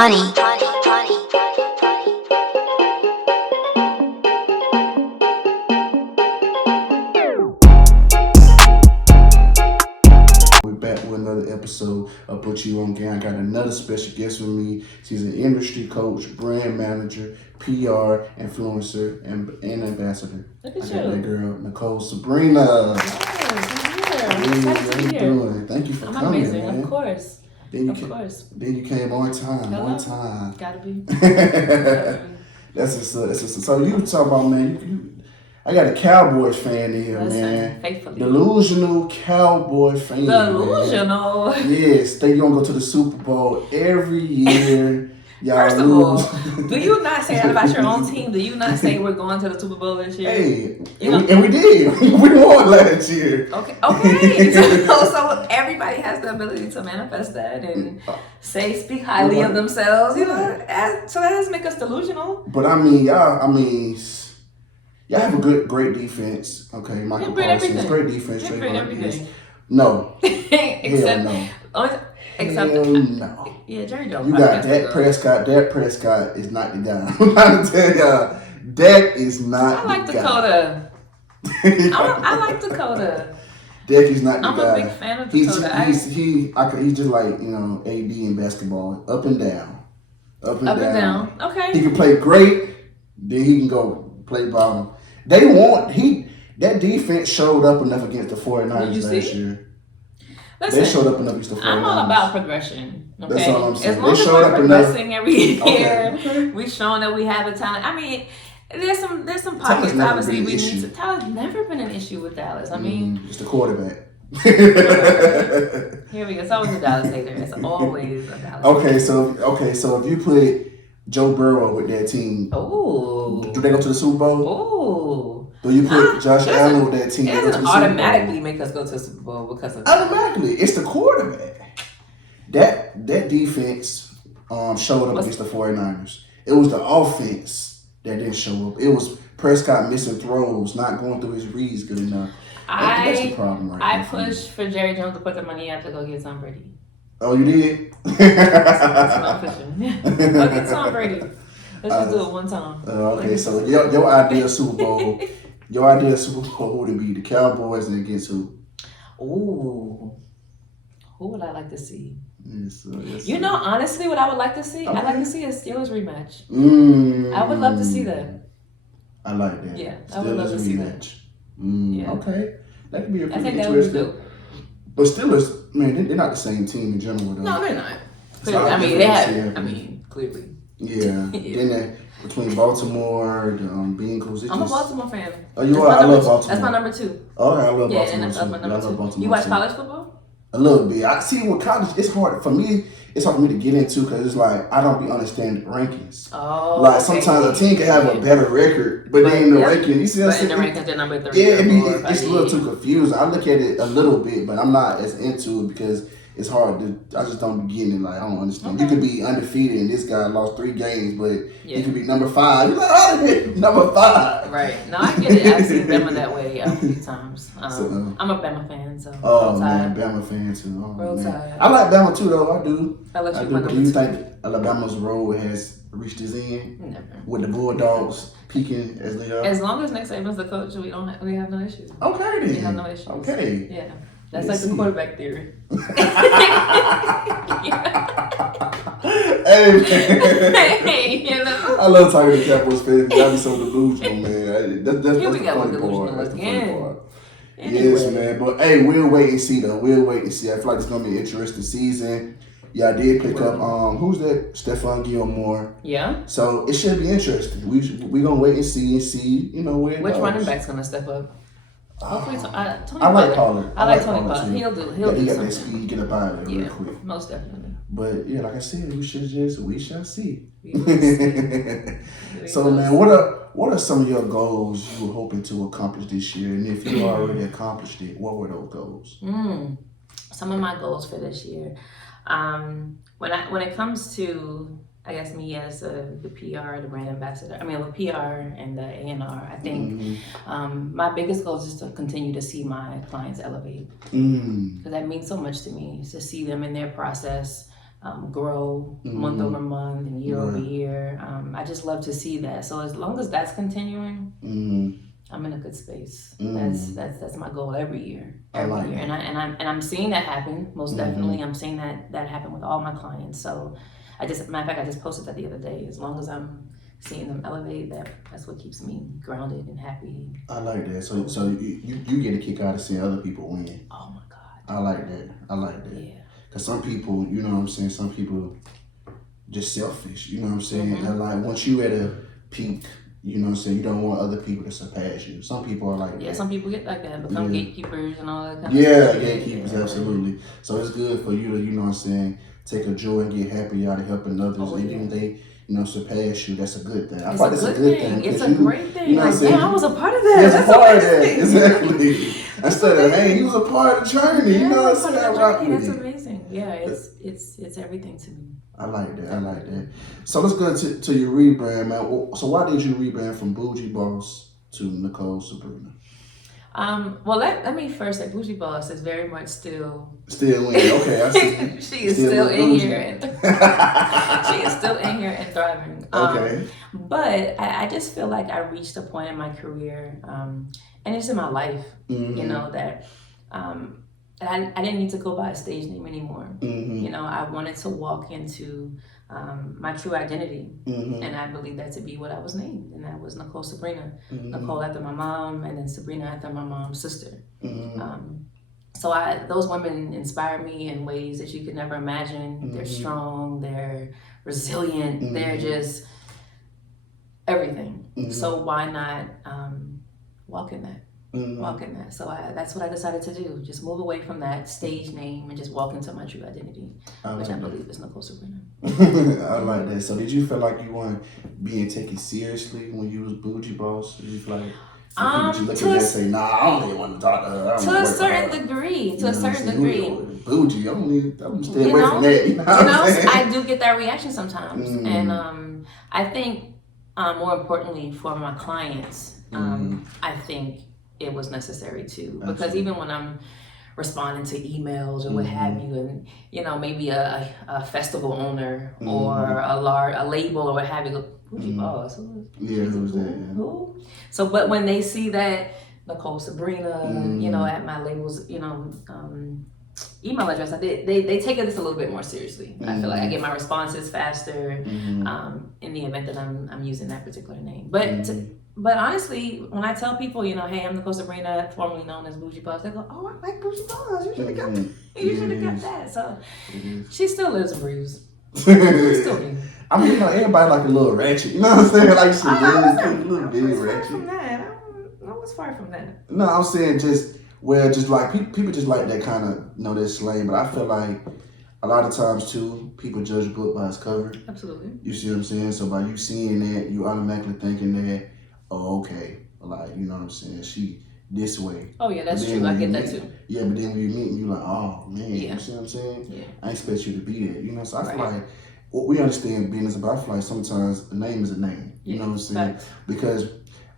honey. We're back with another episode of Put You On Game. I got another special guest with me. She's an industry coach, brand manager, PR, influencer, and ambassador. Look at I you. got that girl, Nicole Sabrina. How you doing? Thank you for I'm coming, amazing, man. of course. Then you came on time. Hello. On time. Gotta be. That's just so you talk about, man. I got a Cowboys fan in here, Listen, man. faithfully. Delusional Cowboy fan. Delusional. Man. Yes, they gonna go to the Super Bowl every year. Y'all First of lose. all, do you not say that about your own team? Do you not say we're going to the Super Bowl this year? Hey, and we did. We won last year. Okay. So everybody has the ability to manifest that and speak highly of themselves. You know, so that doesn't make us delusional. But y'all have a great defense. Okay, Michael Parsons, great defense. Everything. No, Except, hell no. Yeah, Jerry Jones. You got Dak Prescott. Dak Prescott is not the guy. I'm trying to tell y'all, Dak is not the guy. Dakota. I like Dakota. Dak is not the I'm guy. a big fan of Dakota. He's just like, AD in basketball, up and down. Up and down. Okay. He can play great, then he can go play bottom. That defense showed up enough against the 49ers last year. Listen, they showed up enough against the 49ers. I'm all about progression. Okay? That's all I'm saying. As long as we're progressing every year, Okay. we've shown that we have the talent. I mean, there's some pockets. Obviously, we need to. Talent's never been an issue with Dallas. I mean, it's the quarterback. Here we go. It's always a Dallas hater. It's always a Dallas. Okay, so if you put Joe Burrow with that team, do they go to the Super Bowl? Oh. Do you put Josh Allen with that team? It doesn't automatically make us go to the Super Bowl because of that. Automatically, it's the quarterback. That defense showed up against the 49ers. It was the offense that didn't show up. It was Prescott missing throws, not going through his reads good enough. That's the problem right I pushed for Jerry Jones to put the money out to go get Tom Brady. Oh, you did? That's what I'm pushing. Go get Tom Brady. Let's just do it one time. Okay, so your idea of Super Bowl, would be the Cowboys and against who? Ooh. Who would I like to see? Yes, honestly, what I would like to see? Okay. I'd like to see a Steelers rematch. I would love to see that. I like that. Yeah, I would love to see that. Yeah. Okay. That could be a pretty I think that would be interesting. But Steelers, man, they're not the same team in general, though. No, they're not. Clearly. They have. Clearly. Yeah. Then between Baltimore, the Bengals. I'm a Baltimore fan. Oh, you are? I love Baltimore. That's my number 2. Oh, I love Baltimore. And that's my number 2. Baltimore You watch college football? A little bit. I see with college, it's hard for me. It's hard for me to get into because it's like I don't be understanding rankings. Oh, like sometimes a team can have a better record, but then in the ranking, you see what I'm saying? In the rankings, they're number 3. Yeah, it's a little too confusing. I look at it a little bit, but I'm not as into it because it's hard to. I just don't be getting it. Like I don't understand. Okay. You could be undefeated and this guy lost 3 games, but he could be number 5. You're like, oh, number 5. Right. No, I get it. I've seen Bama that way a few times. I'm a Bama fan, so. Oh man, Bama fan too. Oh, Roll Tide. I like Bama too, though. I do. Do you think Alabama's road has reached its end? Never. With the Bulldogs peaking as they are? As long as Nick Saban's the coach, we have no issues. Okay then. We have no issues. Okay. Yeah. That's like the quarterback theory. Hey, you know? I love talking to Cowboys fans. Y'all be so delusional, man. That's Here we the go funny with delusional part. That's the again. funny part. Anyway. Yes, man. But hey, we'll wait and see though. We'll wait and see. I feel like it's gonna be an interesting season. Yeah, I did pick up who's that? Stephon Gilmore. Yeah. So it should be interesting. We gonna wait and see, where it Which goes. running back's gonna step up? Tony I like Pollard. I like Tony Pollard. He'll do He got something. that speed, get up out of there real quick. Most definitely. But yeah, like I said, we shall see. So man, what are some of your goals you were hoping to accomplish this year? And if you already accomplished it, what were those goals? Some of my goals for this year. When it comes to, I guess, me as the PR, the brand ambassador, the PR and the A&R, I think my biggest goal is just to continue to see my clients elevate. Because that means so much to me, to see them in their process, grow month over month and year over year. I just love to see that. So as long as that's continuing, I'm in a good space. That's my goal every year, every year. And I'm seeing that happen. Most definitely, I'm seeing that happen with all my clients. So matter of fact, I just posted that the other day. As long as I'm seeing them elevate, that's what keeps me grounded and happy. I like that. So you get a kick out of seeing other people win. Oh my God. I like that. Yeah. Cause some people, you know what I'm saying. Some people just selfish. You know what I'm saying. And like once you at a peak, you know what I'm saying, you don't want other people to surpass you. Some people are like that. Some people get like that, become gatekeepers and all that kind of stuff. Gatekeepers, absolutely. So it's good for you to, you know what I'm saying, take a joy and get happy out of helping others. Even if they, you know, surpass you, that's a good thing. I thought that's a good thing. It's a great thing. You know like, damn, I was a part of that. That's a part of that. Exactly. Instead of, hey, he was a part of the journey. You know what I'm saying? That's amazing. Yeah, it's everything to me. I like that. So let's go to your rebrand, man. So why did you rebrand from Bougie Boss to Nicole Sabrina? Well, let me first say, Bougie Boss is very much still in. Okay, I see. She is still in here, and she is still in here and thriving. Okay. But I just feel like I reached a point in my career, and it's in my life, you know, that I didn't need to go by a stage name anymore. You know, I wanted to walk into my true identity, and I believe that to be what I was named, and that was Nicole Sabrina. Nicole after my mom, and then Sabrina after my mom's sister. So those women inspire me in ways that you could never imagine. They're strong, they're resilient, they're just everything. So why not walk in that? Walk in that. So that's what I decided to do. Just move away from that stage name and just walk into my true identity, which I believe is Nicole Sabrina. I like that. So did you feel like you weren't being taken seriously when you was Bougie Boss? Did you feel like people look at that and say, nah, I don't even want to talk to her. To a certain degree. Bougie, I'm stay away from that. You know I do get that reaction sometimes. And I think more importantly for my clients, I think it was necessary too, because even when I'm responding to emails or what have you, and you know, maybe a festival owner or a label or what have you, go, Bougie Boss, who's that? Who? So, but when they see that Nicole Sabrina, you know, at my label's, you know, email address, they take it just a little bit more seriously. I feel like I get my responses faster in the event that I'm using that particular name. But honestly, when I tell people, you know, hey, I'm Nicole Sabrina, formerly known as Bougie Boss, they go, oh, I like Bougie Boss. You should have got that. You should have got that. So she still lives and breathes. Still me. I mean, you know, everybody like a little ratchet. You know what I'm saying? Like she is a little bit ratchet. From that. I was far from that. No, I'm saying just like people just like that kind of, you know, that slang. But I feel like a lot of times too, people judge a book by its cover. Absolutely. You see what I'm saying? So by you seeing that, you automatically thinking that, oh, okay, like, you know what I'm saying, she this way. Oh yeah, that's true. I get that too. Yeah, but then when you meet me, you're like, oh man, you see what I'm saying? Yeah. I expect you to be that, you know. So I feel like what we understand business, but I feel like sometimes a name is a name. You know what I'm saying? Facts. Because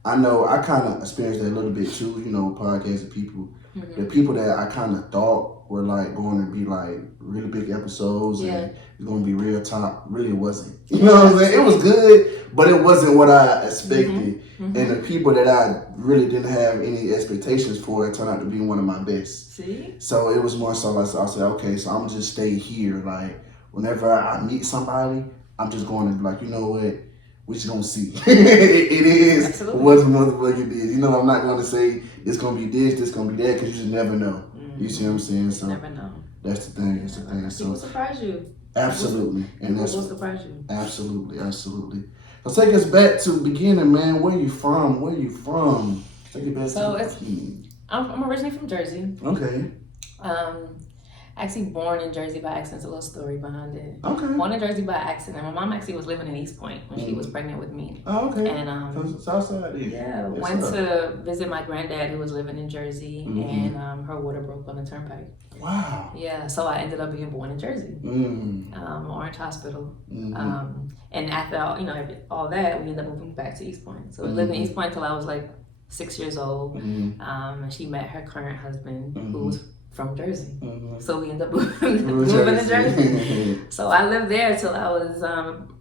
I know I kind of experienced that a little bit too. You know, podcasts and people, the people that I kind of thought were like going to be like really big episodes and it's going to be real top, really wasn't. You know what I'm saying? It was good, but it wasn't what I expected. And the people that I really didn't have any expectations for, it turned out to be one of my best. See? So it was more so like, I said, okay, so I'm just stay here. Like whenever I meet somebody, I'm just going to be like, you know what? We just gonna see. It is what the motherfucker is. You know, I'm not gonna say it's gonna be this gonna be that, because you just never know. You see what I'm saying? So never know. That's the thing. That's the thing. People surprise you. Absolutely, and that's what surprise you. Absolutely. So take us back to the beginning, man. Where you from? Take it back to the beginning. I'm originally from Jersey. Okay. Actually born in Jersey by accident. It's a little story behind it. Okay. Born in Jersey by accident. My mom actually was living in East Point when she was pregnant with me. Oh, okay. And Southside. Yeah, went to visit my granddad who was living in Jersey, and her water broke on the turnpike. Wow. Yeah, so I ended up being born in Jersey, Orange Hospital. And after all that, we ended up moving back to East Point. So we lived in East Point till I was like 6 years old. And she met her current husband, who was from Jersey. Mm-hmm. So we ended up moving to Jersey. So I lived there till I was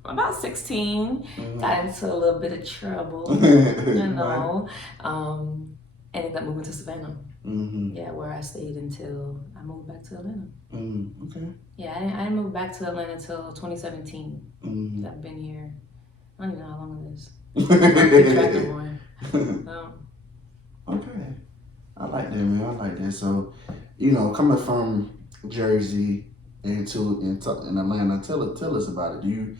about 16. Mm-hmm. Got into a little bit of trouble, you know. Ended up moving to Savannah. Mm-hmm. Yeah, where I stayed until I moved back to Atlanta. Mm-hmm. Okay. Yeah, I didn't move back to Atlanta until 2017. Mm-hmm. I've been here. I don't even know how long it is. I don't keep track anymore. Okay. I like that, man. I like that. So, you know, coming from Jersey in Atlanta, tell us about it. Do you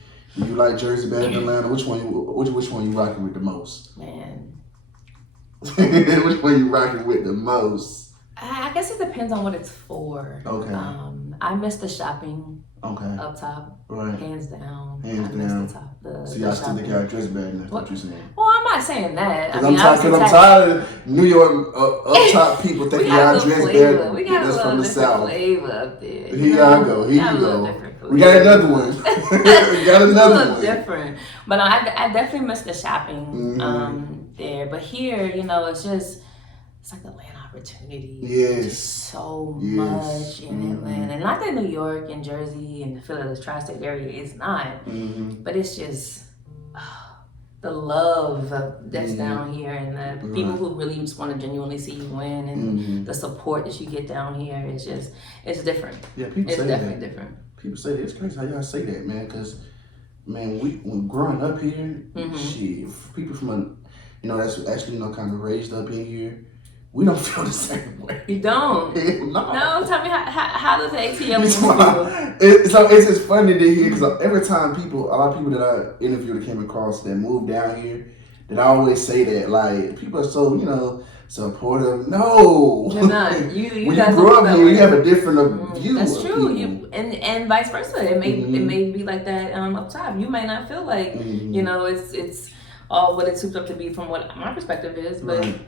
like Jersey better than Atlanta? Which one you rocking with the most? Man. Which one you rocking with the most? I guess it depends on what it's for. Okay. I miss the shopping. Okay. Up top. Right. Hands down. Hands I down. miss the top. So y'all still think y'all dress better than that's what you're saying? Well, I'm not saying that. Because I'm tired of New York up top people thinking y'all dress better. We got a from the little South. Flavor up there. Here y'all go. Here you go. We got another one. We got another one. A little different. But I definitely miss the shopping there. But here, you know, it's like the land opportunity. Yes. Just so much in Atlanta. And not that New York and Jersey and the Philadelphia tri-state area is not. But it's just the love that's down here and the people who really just want to genuinely see you win and the support that you get down here is just, it's different. Yeah, people it's say definitely that. different. People say that. It's crazy how y'all say that, man. Because, man, when growing up here, shit, people from, that's actually, kind of raised up in here, we don't feel the same way. You don't? No, tell me how does the ATL feel? It's just funny to hear because every time a lot of people that I interviewed that came across that moved down here, that I always say that, like, people are so, supportive. No. You're not. When you grew up here, you have a different view. That's true. People. And vice versa. It may be like that up top. You may not feel like, it's all what it's souped up to be from what my perspective is, but... Right.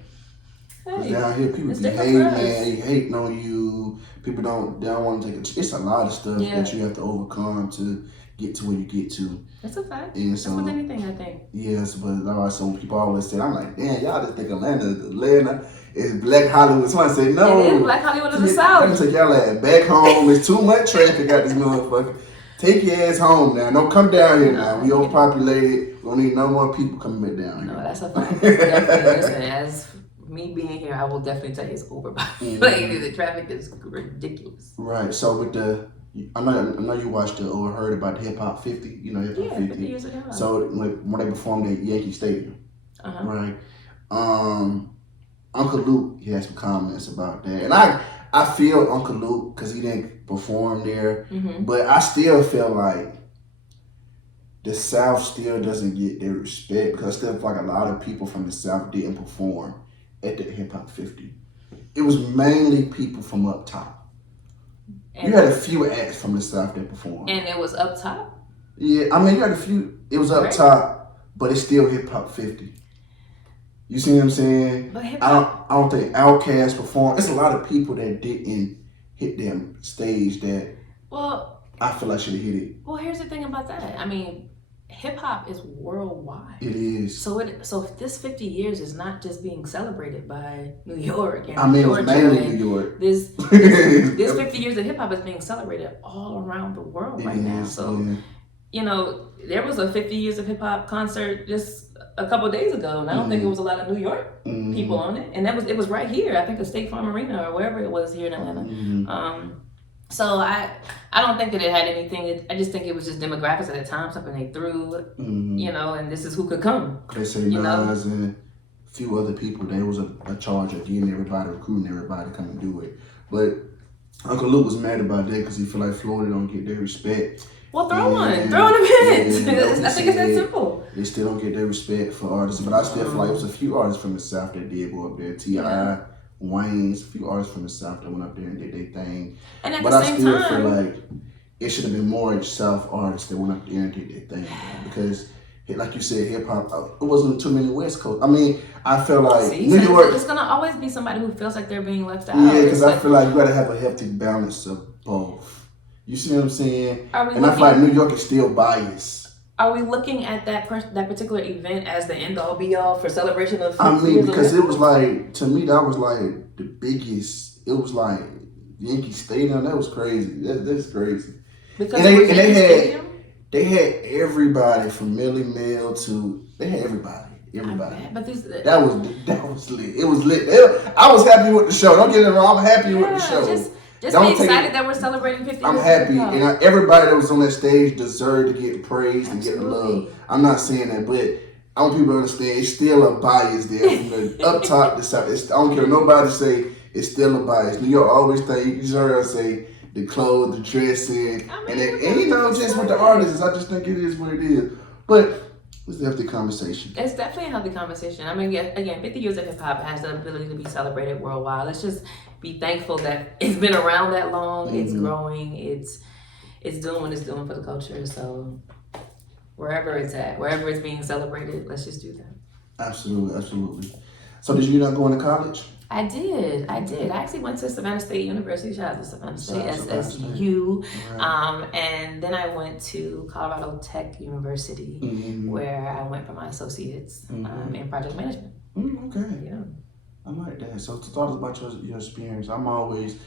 Hey, down here, people behave, man. They hating on you. People they don't want to take it. It's a lot of stuff that you have to overcome to get to where you get to. That's a fact. And That's with anything, I think. Yes, but so people always say, I'm like, damn, y'all just think Atlanta is Black Hollywood. Somebody say, no. It is Black Hollywood in the South. Let me take y'all ass back home. There's too much traffic out this motherfucker. Take your ass home now. Don't come down here now. We overpopulated. We don't need no more people coming back down here. No, that's a fact. Definitely. Listen, as me being here, I will definitely tell you it's overpopulated. The traffic is ridiculous. Right. So with I know you watched or heard about the Hip Hop 50. Hip Hop 50. 50 years ago. So when they performed at Yankee Stadium, right? Uncle Luke, he had some comments about that, and I feel Uncle Luke because he didn't perform there, but I still feel like the South still doesn't get their respect because I still feel like a lot of people from the South didn't perform at the Hip Hop 50. It was mainly people from up top. And you had a few acts from the South that performed. And it was up top? Yeah, I mean, you had a few. It was up top, but it's still Hip Hop 50. You see what I'm saying? But I don't think Outkast performed. It's a lot of people that didn't hit them stage that I feel like should have hit it. Well, here's the thing about that. I mean, hip hop is worldwide. It is. So this 50 years is not just being celebrated by New York and it was mainly New York. This 50 years of hip hop is being celebrated all around the world now. So, there was a 50 years of hip hop concert just a couple of days ago, and I don't think it was a lot of New York people on it. And it was right here. I think the State Farm Arena or wherever it was here in Atlanta. So I don't think that it had anything. I just think it was just demographics at the time, something they threw, and this is who could come. They say Nas and a few other people, there was a charge of getting recruiting everybody to come and do it. But Uncle Luke was mad about that because he feel like Florida don't get their respect. Well, throw an event. I think it's that simple. They still don't get their respect for artists, but I still feel like it was a few artists from the South that did go up there. T.I., Wayne's, a few artists from the South that went up there and did their thing. And at but the same time, I still feel like it should have been more South artists that went up there and did their thing. Because, like you said, hip hop, it wasn't too many West Coast. I mean, I feel like New York. It's gonna always be somebody who feels like they're being left out. Yeah, because I feel like you gotta have a healthy balance of both. You see what I'm saying? I feel like New York is still biased. Are we looking at that particular event as the end all be all for celebration of? I mean, because it was like, to me, that was like the biggest. It was like Yankee Stadium. That was crazy. That's crazy. Because And it was they Yankee had Stadium? they had everybody from Millie Mel to they had everybody. But these, That was lit. It was lit. I was happy with the show. Don't get it wrong. I'm happy with the show. Just Don't be excited that we're celebrating 50 years. I'm happy, and everybody that was on that stage deserved to get praised and get the love. I'm not saying that, but I want people to understand it's still a bias there from the up top to side. I don't care what nobody say. It's still a bias. New York always think you just heard us say the clothes, the dressing, and you know just with the artists. I just think it is what it is. But it's a healthy conversation. It's definitely a healthy conversation. I mean, again, 50 years of hip hop has the ability to be celebrated worldwide. Let's just be thankful that it's been around that long. Mm-hmm. It's growing. It's doing what it's doing for the culture. So wherever it's at, wherever it's being celebrated, let's just do that. Absolutely. So did you not go into college? I did. I actually went to Savannah State University. Shout out to Savannah State, SSU. Right. And then I went to Colorado Tech University, where I went for my associates in project management. Okay. Yeah. I like that. So talk us about your experience. I'm always,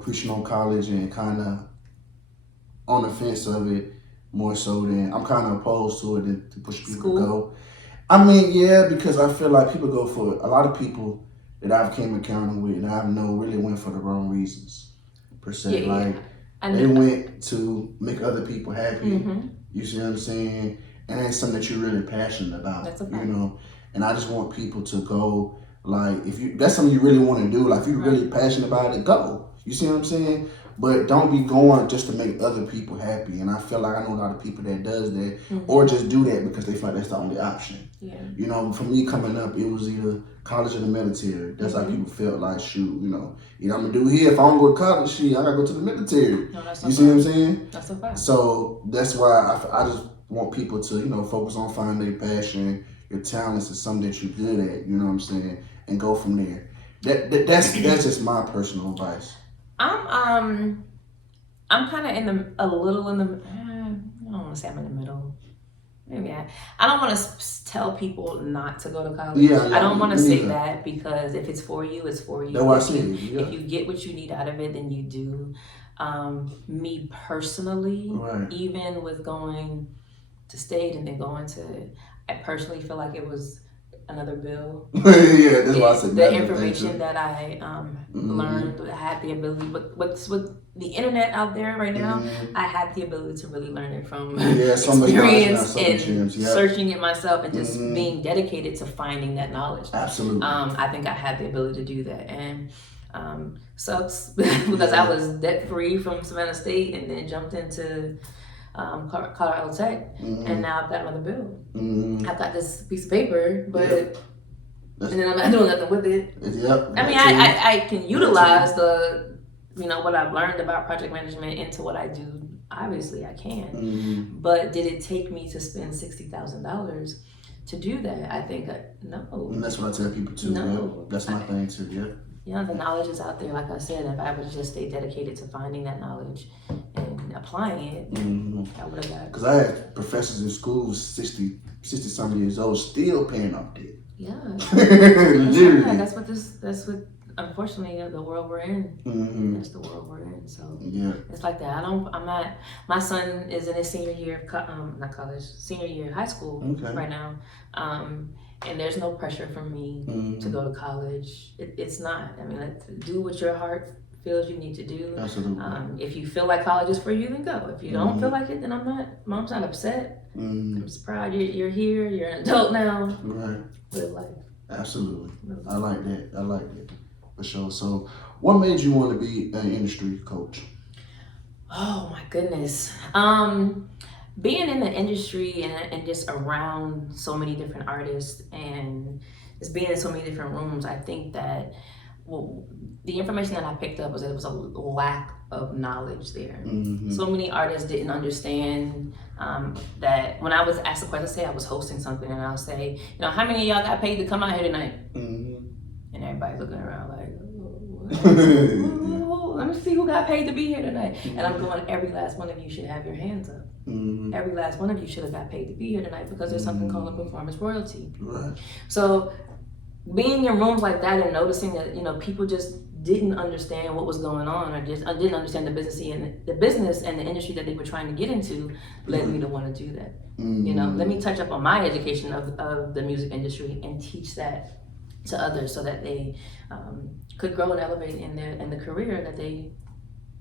preaching on college and kind of on the fence of it more so than I'm kind of opposed to it to push people to go. I mean, yeah, because I feel like people go for a lot of people that I've came encounter with and I know really went for the wrong reasons, per se. They went to make other people happy. You see what I'm saying? And that's something that you're really passionate about. That's a fact. And I just want people to go, if that's something you really want to do, if you're really passionate about it, go. You see what I'm saying? But don't be going just to make other people happy. And I feel like I know a lot of people that does that or just do that because they feel like that's the only option. Yeah. For me coming up, it was either college or the military. That's how people felt like, shoot, either I'm going to do here. If I don't go to college, I got to go to the military. No, that's you see what I'm saying? That's so fast. So that's why I just want people to, focus on finding their passion, your talents is something that you're good at, you know what I'm saying? And go from there. That's just my personal advice. I'm kind of I don't want to say I'm in the middle. Maybe I don't want to tell people not to go to college. Yeah, I don't want to say that because if it's for you, it's for you. That's what I said. Yeah. If you get what you need out of it, then you do. Me personally, even with going to state and then going to, I personally feel like it was another bill. Yeah, that's why I said the information that I learned, I had the ability, but with the internet out there right now, I had the ability to really learn it from experience and searching it myself and just being dedicated to finding that knowledge. Absolutely. I think I had the ability to do that, and sucks because I was debt free from Savannah State and then jumped into Colorado Tech, and now I've got another bill. I've got this piece of paper, but and then I'm not doing nothing with it. I mean, I can utilize what I've learned about project management into what I do. Obviously, I can, but did it take me to spend $60,000 to do that? I think no. And that's what I tell people too. No, that's my thing too. The knowledge is out there. Like I said, if I would just stay dedicated to finding that knowledge and applying it, I would have got. Because I had professors in school 60 something years old still paying off debt. Yeah. Literally. That's what unfortunately the world we're in. That's the world we're in. So it's like that. My son is in his senior year of senior year of high school right now. And there's no pressure from me to go to college. It's not. I mean, do what your heart feels you need to do. Absolutely. If you feel like college is for you, then go. If you don't feel like it, then Mom's not upset. I'm just proud you're here. You're an adult now. Right. Live life. Absolutely. I like that. For sure. So, what made you want to be an industry coach? Oh my goodness. Being in the industry and just around so many different artists and just being in so many different rooms, I think that the information that I picked up was that there was a lack of knowledge there. So many artists didn't understand that when I was asked a question, say I was hosting something and I'll say, how many of y'all got paid to come out here tonight? And everybody's looking around like, let me see who got paid to be here tonight. And I'm going, every last one of you should have your hands up. Every last one of you should have got paid to be here tonight because there's something called a performance royalty. Right. So being in rooms like that and noticing that, you know, people just didn't understand what was going on, or just didn't understand the business and the industry that they were trying to get into, led me to want to do that. You know, let me touch up on my education of the music industry and teach that to others so that they could grow and elevate in the career that they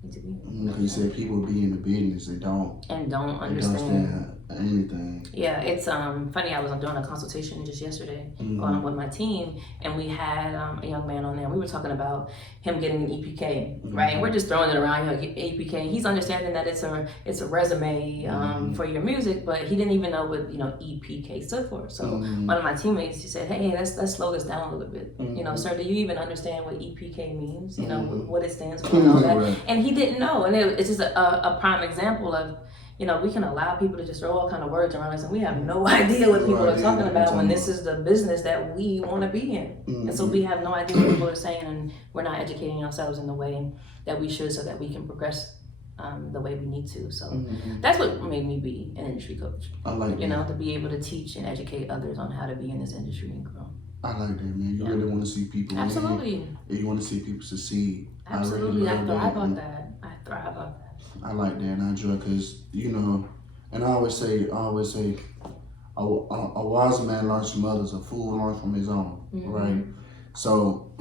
need to be in. You said people be in the business and don't understand anything. Yeah, it's funny. I was doing a consultation just yesterday with my team, and we had a young man on there. We were talking about him getting an EPK, right? And we're just throwing it around, you know, get EPK. He's understanding that it's a resume for your music, but he didn't even know what, you know, EPK stood for. So one of my teammates, he said, "Hey, let's slow this down a little bit. You know, sir, do you even understand what EPK means? You know, what it stands for and all that?" Right. And he didn't know, and it's just a prime example of, you know, we can allow people to just throw all kind of words around us, and we have no idea what people are talking about when this is the business that we want to be in. And so we have no idea what people are saying, and we're not educating ourselves in the way that we should so that we can progress the way we need to. So that's what made me be an industry coach. I like that. You know, to be able to teach and educate others on how to be in this industry and grow. I like that, man. You really want to see people Absolutely. win. You want to see people succeed. Absolutely. I thrive on that. I like that, and I enjoy it because, you know, and I always say, a wise man learns from others, a fool learns from his own, right? So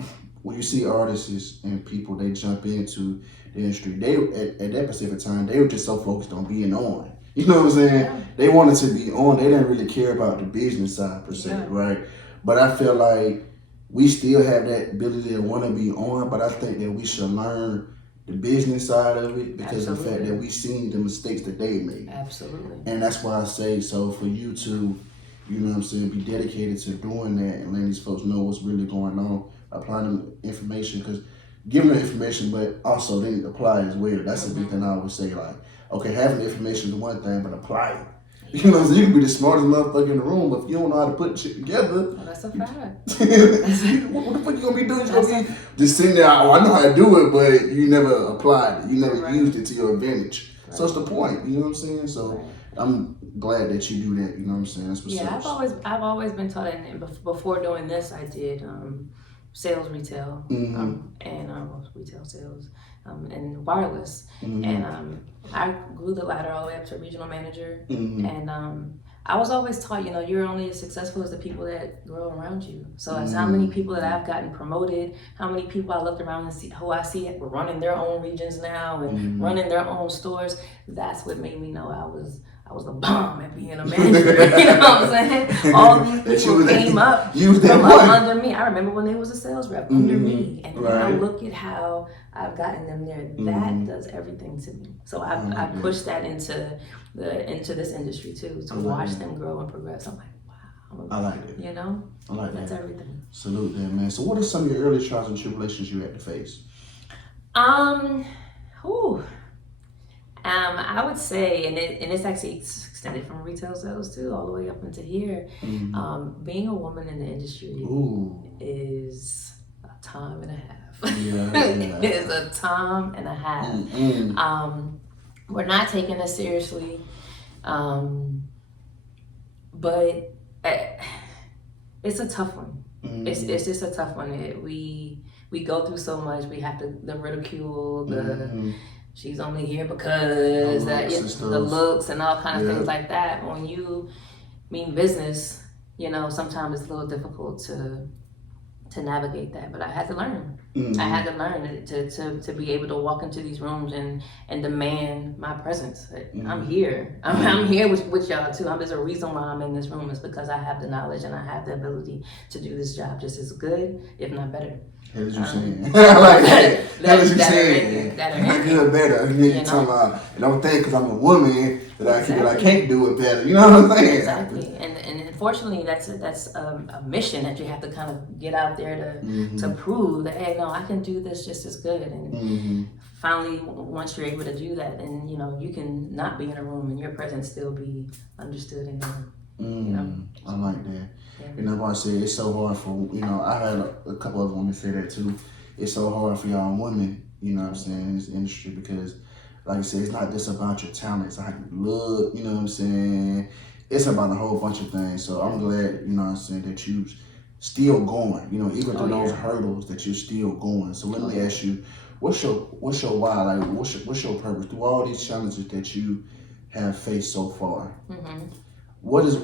when you see artists and people, they jump into the industry, they at that specific time, they were just so focused on being on. You know what I'm saying? Yeah. They wanted to be on. They didn't really care about the business side per se, right? But I feel like we still have that ability to want to be on, but I think that we should learn the business side of it because of the fact that we've seen the mistakes that they made. Absolutely. And that's why I say, so for you to, you know what I'm saying, be dedicated to doing that and letting these folks know what's really going on, applying the information, because giving the information, but also then apply as well. That's the big thing I always say, like, okay, having the information is one thing, but apply it. You know what I'm saying? You can be the smartest motherfucker in the room, but if you don't know how to put shit together, that's a fact. what the fuck you gonna be doing? You gonna be just sitting there, oh, I know how to do it, but you never applied it. You never used it to your advantage. Right. So it's the point, you know what I'm saying? So I'm glad that you do that, you know what I'm saying? That's what's I've always been taught, and before doing this, I did sales retail and retail sales and wireless, and I grew the ladder all the way up to regional manager, and I was always taught, you know, you're only as successful as the people that grow around you. So that's how many people that I've gotten promoted, how many people I looked around and see who I see running their own regions now and running their own stores. That's what made me know I was the bomb at being a manager. You know what I'm saying? All these people came up from under me. I remember when they was a sales rep under me, and now look at how I've gotten them there. That does everything to me. So I pushed that into this industry too, to watch them grow and progress. I'm like, wow. I like it. You know? I like that's that. That's everything. Salute that, man. So what are some of your early trials and tribulations you had to face? I would say, and it's actually extended from retail sales too, all the way up into here. Being a woman in the industry is a time and a half. It is a time and a half. We're not taking it seriously, but it's a tough one. It's just a tough one. We go through so much. We have the ridicule, she's only here because the looks and all kind of things like that. When you mean business, you know, sometimes it's a little difficult to navigate that. But I had to learn. I had to learn to be able to walk into these rooms and demand my presence. I'm here. I'm here with y'all too. There's a reason why I'm in this room. It's because I have the knowledge and I have the ability to do this job just as good, if not better. That's what you're saying. I like that. That's what you're saying. Not good, better. You're talking about, and don't think because I'm a woman that I can't do it better. You know what I'm saying? Exactly. And unfortunately, that's a mission that you have to kind of get out there to prove that, hey, no, I can do this just as good. And finally, once you're able to do that, then, you know, you can not be in a room and your presence still be understood and known. You know? I like that. You know, I say it's so hard for, you know, I had a couple of women say that too. It's so hard for y'all women, you know what I'm saying, in this industry because, like I said, it's not just about your talent. It's how you look, you know what I'm saying. It's about a whole bunch of things. So I'm glad, you know what I'm saying, that you still going. You know, even through those yeah. hurdles, that you're still going. So let me yeah. ask you, what's your why? Like, what's your purpose through all these challenges that you have faced so far? Mm-hmm. What is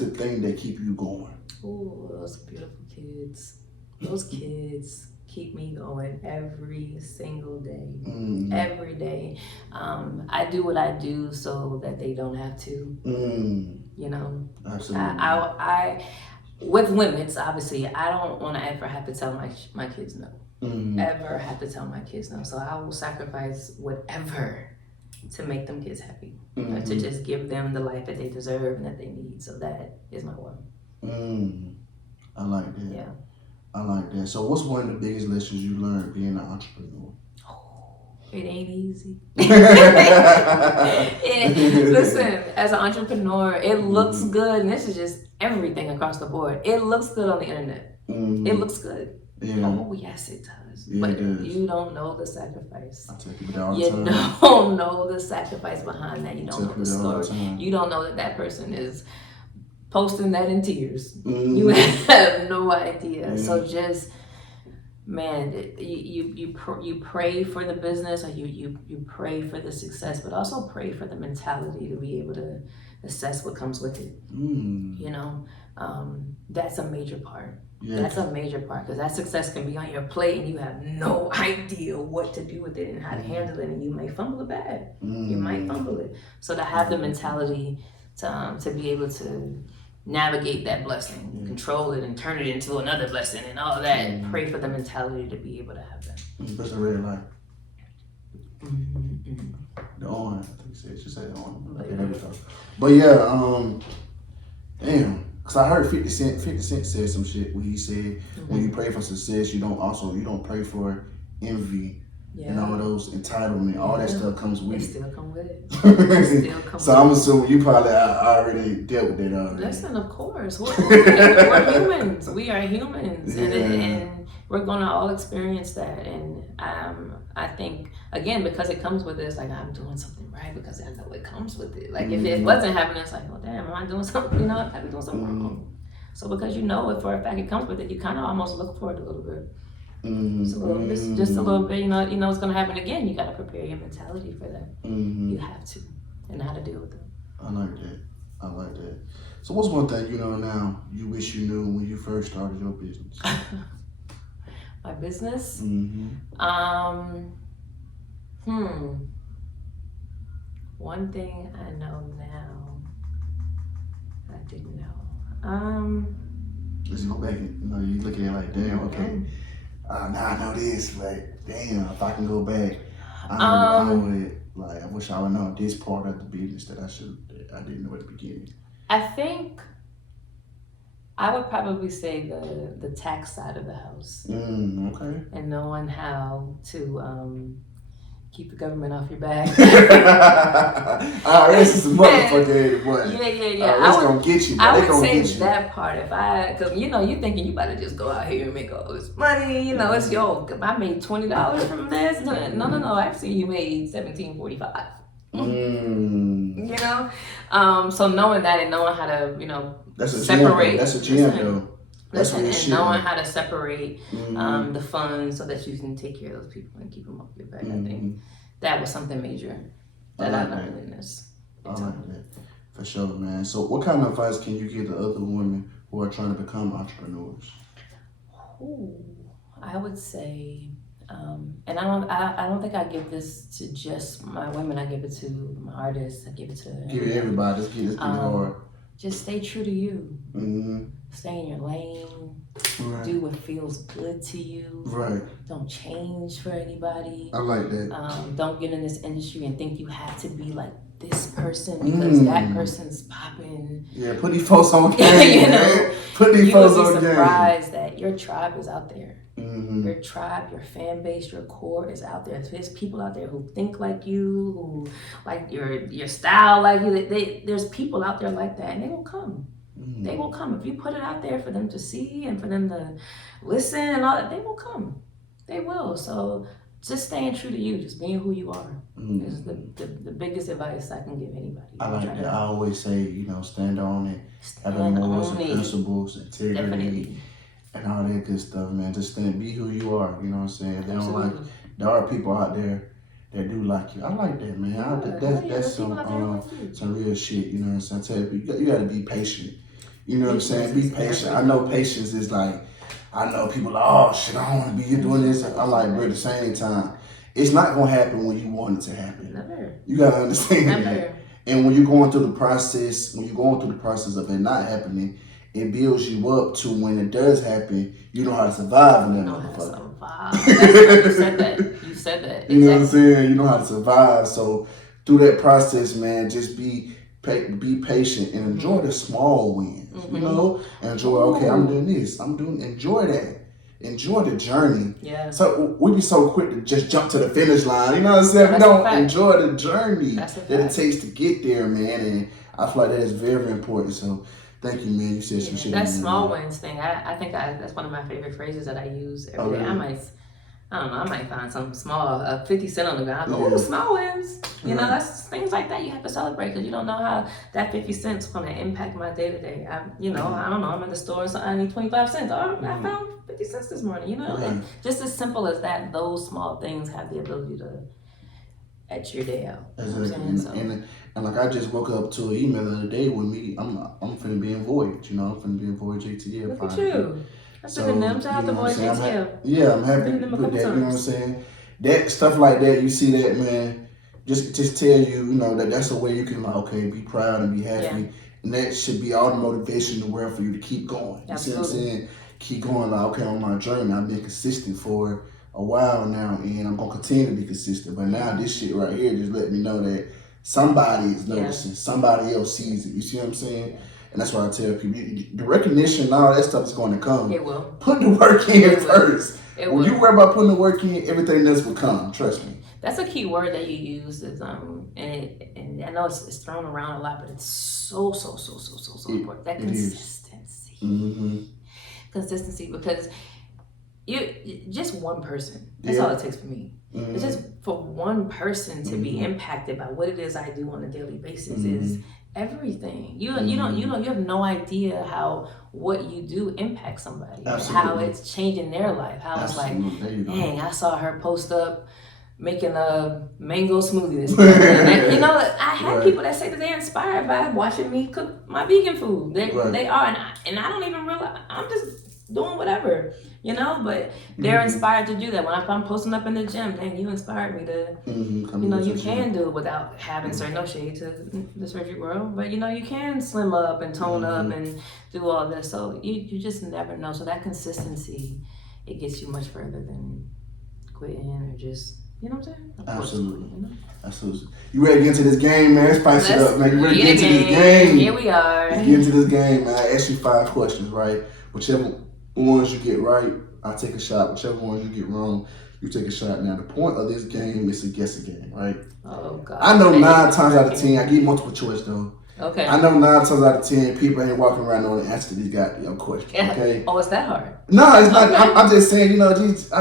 the thing that keep you going? Ooh, those beautiful kids. Those kids keep me going every single day. Every day. I do what I do so that they don't have to. You know, Absolutely. I with limits, obviously, I don't want to ever have to tell my kids no. Ever have to tell my kids no. So I will sacrifice whatever to make them kids happy. To just give them the life that they deserve and that they need. So that is my one. I like that. Yeah. I like that. So what's one of the biggest lessons you learned being an entrepreneur? It ain't easy. Listen, as an entrepreneur, it looks good, and this is just everything across the board. It looks good on the internet. It looks good. Yeah. Oh, yes, it does. Yeah, but it does. you don't know the sacrifice. I tell people that all the You time. don't know the sacrifice behind that. You don't know the story. You don't know that person is posting that in tears. You have no idea. So just, man, you pray for the business, or you pray for the success, but also pray for the mentality to be able to assess what comes with it. You know, that's a major part. That's a major part, because that success can be on your plate and you have no idea what to do with it and how to handle it, and you may fumble it bad. You might fumble it. So to have the mentality to be able to navigate that blessing, control it, and turn it into another blessing and all that, and pray for the mentality to be able to have that. That's a red light. The on, I think she said the on. Okay, there we go. But yeah, damn. Cause I heard 50 Cent said some shit where he said, when you pray for success, you don't pray for envy and all those entitlement, all that stuff comes with it. It still come with it. So I'm assuming you probably already dealt with that already. Listen, of course, we're humans. We are humans, and we're gonna all experience that. And I think, again, because it comes with it, it's like, I'm doing something right because I know it comes with it. Like, if it wasn't happening, it's like, well, damn, am I doing something? You know, I'm doing something wrong. So because you know it for a fact, it comes with it, you kind of almost look for it a little bit. Just a little bit, you know it's gonna happen again. You gotta prepare your mentality for that. You have to, and how to deal with it. I like that. So what's one thing you know now you wish you knew when you first started your business? My business? One thing I know now I didn't know. Let's go back and you look at it like, damn, okay. Now I know this, but damn, if I can go back, I wish I would know this part of the business that I didn't know at the beginning. I think I would probably say the tax side of the house. Okay. And knowing how to keep the government off your back. IRS is a motherfucker, boy. Yeah. IRS gonna get you. I would say that part. Because you thinking you better just go out here and make all this money. It's I made $20 from this. No. Actually, you made $17.45. So knowing that and knowing how to that's a separate. That's a gem though. Listen, and knowing how to separate the funds so that you can take care of those people and keep them off your back. I think that was something major that I learned in this. I like that. For sure, man. So what kind of advice can you give to other women who are trying to become entrepreneurs? I would say, and I don't think I give this to just my women. I give it to my artists. I give it to everybody. Let's get hard. Just stay true to you. Stay in your lane. Right. Do what feels good to you. Right. Don't change for anybody. I like that. Don't get in this industry and think you have to be like this person because that person's popping. Yeah, put these folks on game. Put these folks on game. You would be surprised that your tribe is out there. Your tribe, your fan base, your core is out there. There's people out there who think like you, who like your style like you. There's people out there like that, and they will come. They will come. If you put it out there for them to see and for them to listen and all that, they will come. They will. So just staying true to you, just being who you are is the biggest advice I can give anybody. I like that. I always say, stand on it. Having morals and principles, integrity. Definitely. and all that good stuff, man. Just be who you are. You know what I'm saying? If they don't like, Absolutely. there are people out there that do like you. I like that, man. That's some real shit. You know what I'm saying? I tell you got to be patient. You know what I'm saying? Be patient. I know patience is like, I know people like, oh shit, I don't want to be doing this. I'm like, bro, at the same time, it's not gonna happen when you want it to happen. Never. You gotta understand Never. that. And when you're going through the process, of it not happening, it builds you up to when it does happen, you know how to survive in that motherfucker. You said that. You said that. You know what I'm saying? You know how to survive. So through that process, man, just be patient and enjoy the small wins. You know, enjoy. Okay, I'm doing this. Enjoy that. Enjoy the journey. Yeah. So we be so quick to just jump to the finish line. You know what I'm saying? We don't enjoy the journey that it takes to get there, man. And I feel like that is very, very important. So thank you, man. You said some shit. That small wins thing. I think that's one of my favorite phrases that I use every day. I might find some small 50 cent on the ground. I go, ooh, small wins. You know, that's things like that you have to celebrate because you don't know how that 50 cents is going to impact my day to day. I don't know. I'm at the store, so I need 25 cents. Oh, I found 50 cents this morning. You know, and just as simple as that, those small things have the ability to etch your day out. And like I just woke up to an email the other day with me. I'm finna be in Voyage. You know, I'm finna be in Voyage ATL. Look at you. That's been them. Shout out to Voyage ATL. I'm happy with that. You know what I'm saying? That stuff like that, you see that, man. Just tell you know that's a way you can like, okay, be proud and be happy, and that should be all the motivation in the world for you to keep going. You see what I'm saying? Keep going. Like, okay, on my journey, I've been consistent for a while now, and I'm gonna continue to be consistent. But now this shit right here just let me know that somebody is noticing, somebody else sees it. You see what I'm saying? And that's why I tell people, the recognition and all that stuff is going to come. It will. Put the work in first. When you worry about putting the work in, everything else will come. Trust me. That's a key word that you use, is and I know it's thrown around a lot, but it's so important. That consistency. Consistency, because you just one person. That's all it takes for me. It's just for one person to be impacted by what it is I do on a daily basis is everything. You have no idea how what you do impacts somebody. How it's changing their life. How it's like, dang, I saw her post up making a mango smoothie this morning. And I have people that say that they're inspired by watching me cook my vegan food. They are, and I don't even realize. I'm just doing whatever, but they're inspired to do that. When I'm posting up in the gym, dang, you inspired me to, you can do it without having certain, no shade to the surgery world, but you can slim up and tone up and do all this. So you just never know. So that consistency, it gets you much further than quitting or just, you know what I'm saying? Absolutely. Absolutely. You ready to get into this game, man? Spice it up, man. You ready to get into this game? Here we are. Let's get into this game, man. I ask you 5 questions, right? Whichever ones you get right, I take a shot. Whichever ones you get wrong, you take a shot. Now, the point of this game is a guessing game, right? Oh, God. I know 9 times out of 10, I give multiple choice, though. Okay. I know 9 times out of 10, people ain't walking around knowing the answer to these goddamn questions, okay? Oh, it's that hard? No, it's not. Okay. I'm just saying, I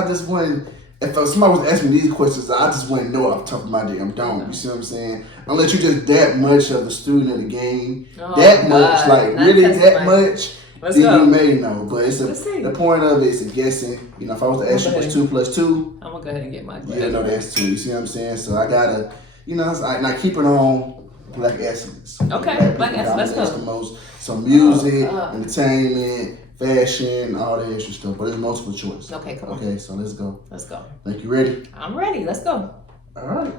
just want, if somebody was asking me these questions, I just wouldn't know off the top of my damn dome. You see what I'm saying? Unless you're just that much of the student of the game, much, like not really that much, then you may know. But the point of it is a guessing. If I was to ask you what's 2 plus 2, I'm gonna go ahead and get my question. Yeah, no, that's 2. You see what I'm saying? So I gotta, I keep it on Black excellence. Okay, Black excellence. Let's go. The most. So music, entertainment, fashion, all that extra stuff, but it's multiple choice. Okay, come on. Okay, so let's go. Let's go. Think you ready? I'm ready. Let's go. All right.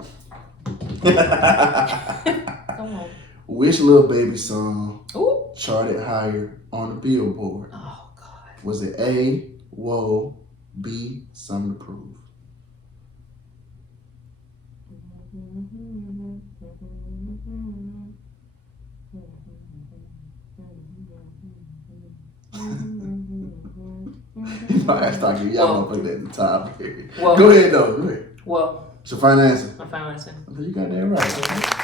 Come on. Which Lil Baby song charted higher on the Billboard? Oh, God. Was it A, Whoa, B, Something to Prove? I start giving y'all put that at the top. Go ahead though. Go ahead. Well. It's your final answer. My final answer. You got that right.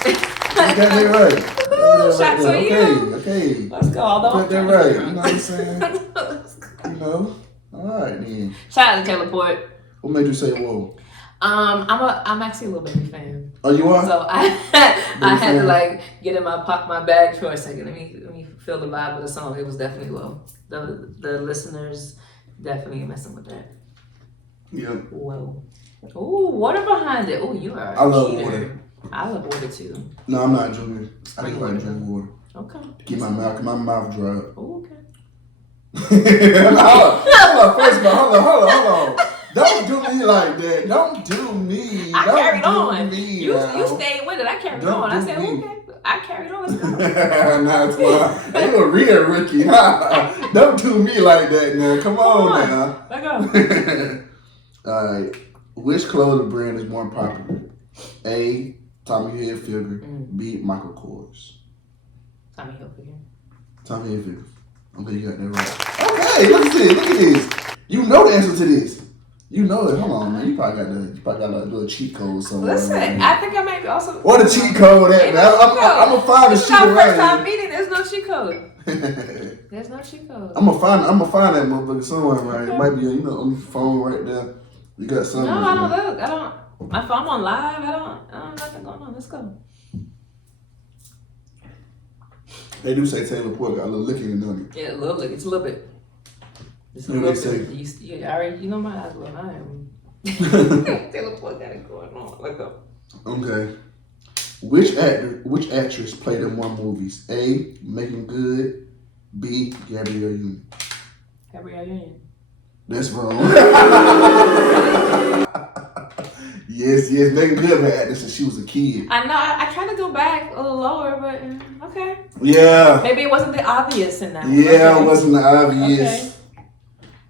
You got that right. Shots on you. Okay. Let's go. Although put that right. You know what I'm saying? All right then. Shout out to Taylor Port. What made you say whoa? I'm actually a Lil Baby fan. Oh, you are? So I had to get in my bag for a second. Let me feel the vibe of the song. It was definitely low. The listeners Definitely messing with that. Yep. Whoa. Ooh, water behind it. Ooh, you are. I love cheater. water. I love water too. No, I'm not drinking. I think I like drinking water. Okay. Keep my mouth dry. Ooh, okay. hold on. First of all, hold on. Don't do me like that. Don't do me. I carried on. Me You stayed with it. I carried on. I said, okay. I carried on. Let's go. Nah, it's fine. You a real rookie. Don't do me like that now. Come on now. Let go. All right. Which clothing brand is more popular? A. Tommy Hilfiger. B. Michael Kors. Tommy Hilfiger. Tommy Hilfiger. Okay, you got that right. Okay, look at this. Look at this. You know the answer to this. You know it. Hold on, man. You probably got a little cheat code somewhere. Listen, I think I might be also. What a cheat code that, man. I'm gonna find the cheat code. This is our first time meeting. There's no cheat code. There's no cheat code. I'm gonna find that motherfucker somewhere, right? Okay. It might be on your phone right there. You got something. No, I don't look. I don't. My phone on live. I don't nothing going on. Let's go. They do say Taylor Port got a little licking in it. Yeah, a little lick. It's a little bit. It's a little bit. You already, you know my eyes well. I am. Taylor Port got it going on. Let's go. Okay. Which actress played in more movies? A. Making Good. B. Gabrielle Union. Gabrielle Union. That's wrong. Yes, Making Good been acting since she was a kid. I know. I tried to go back a little lower, but okay. Yeah. Maybe it wasn't the obvious in that. Yeah, okay. It wasn't the obvious. Okay.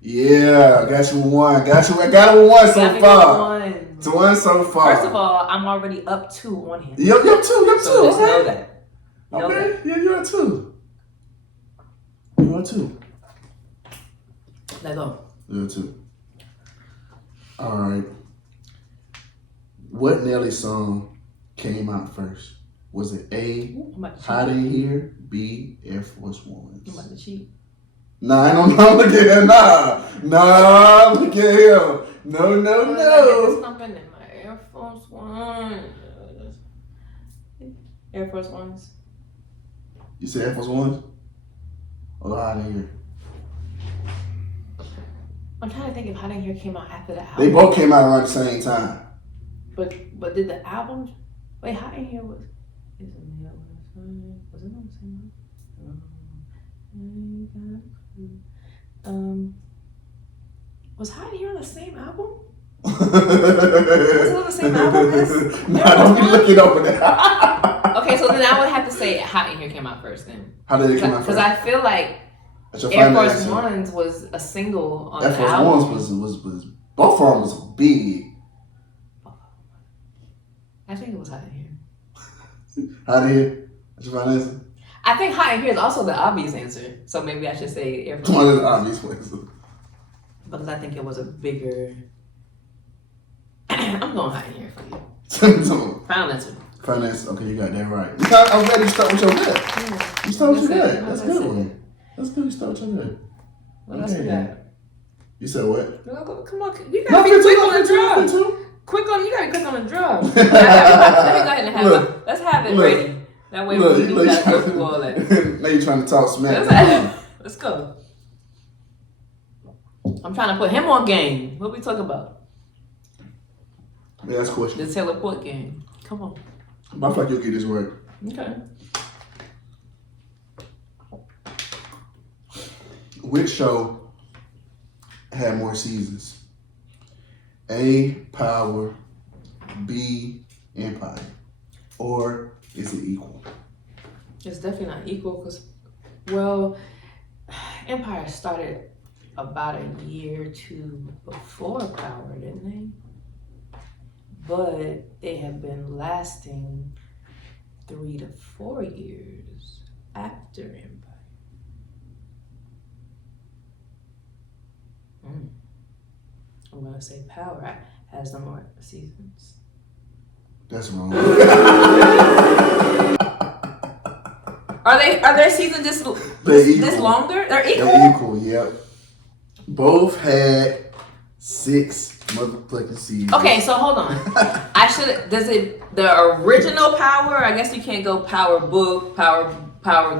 Yeah, got you one. I got him one so far. One so far. First of all, I'm already up 2 on him. You're 2. So just know that. Okay. Yeah, you're 2. You're 2. Let go. You're 2. All right. What Nelly song came out first? Was it A, Hot in Here, B, Air Force Ones? I'm about to cheat. Nah, I don't know. Look at him. Nah, look at him. No. It's something in my Air Force One. Air Force Ones. You said Air Force Ones? Or Hot in Here? I'm trying to think if Hot in Here came out after the album. They both came out around the same time. But did the album? Wait, Hot in Here was it on the same album? Was Hot in Here on the same album? Was it on the same album as? Nah, don't be looking over there. Okay, so then I would have to say Hot in Here came out first then. How did it come out first? Because I feel like Air Force Ones was a single on the album. Air Force Ones was both of them was big. I think it was Hot in Here. Hot in Here? That's your final answer? I think Hot in Here is also the obvious answer. So maybe I should say Air Force One of the obvious ones. Because I think it was a bigger... I'm going Hot in Here for you. Final answer. Final answer. Okay, you got that right. I'm ready to start with your gut. Yeah. You start with your gut. That's good. That's good. You start with your gut. What else we got? You said what? Come on. You gotta be quick on the draw. You gotta be quick on the draw. Let me go ahead and have it. Let's have it ready. That way we can go through all that. Now you're trying to talk smack. Let's go. I'm trying to put him on game. What we talking about? Yeah, that's a question. The Taylor Port game. Come on. I feel like you'll get this right. Okay. Which show had more seasons? A, Power, B, Empire, or is it equal? It's definitely not equal because, well, Empire started about a year or 2 before Power, didn't they? But they have been lasting 3 to 4 years after Empire. I'm gonna say Power has no more seasons. That's wrong. Are their seasons this longer? They're equal? They're equal, yep. Both had 6 motherfucking seasons. Okay, so hold on. The original Power, I guess you can't go Power Book, Power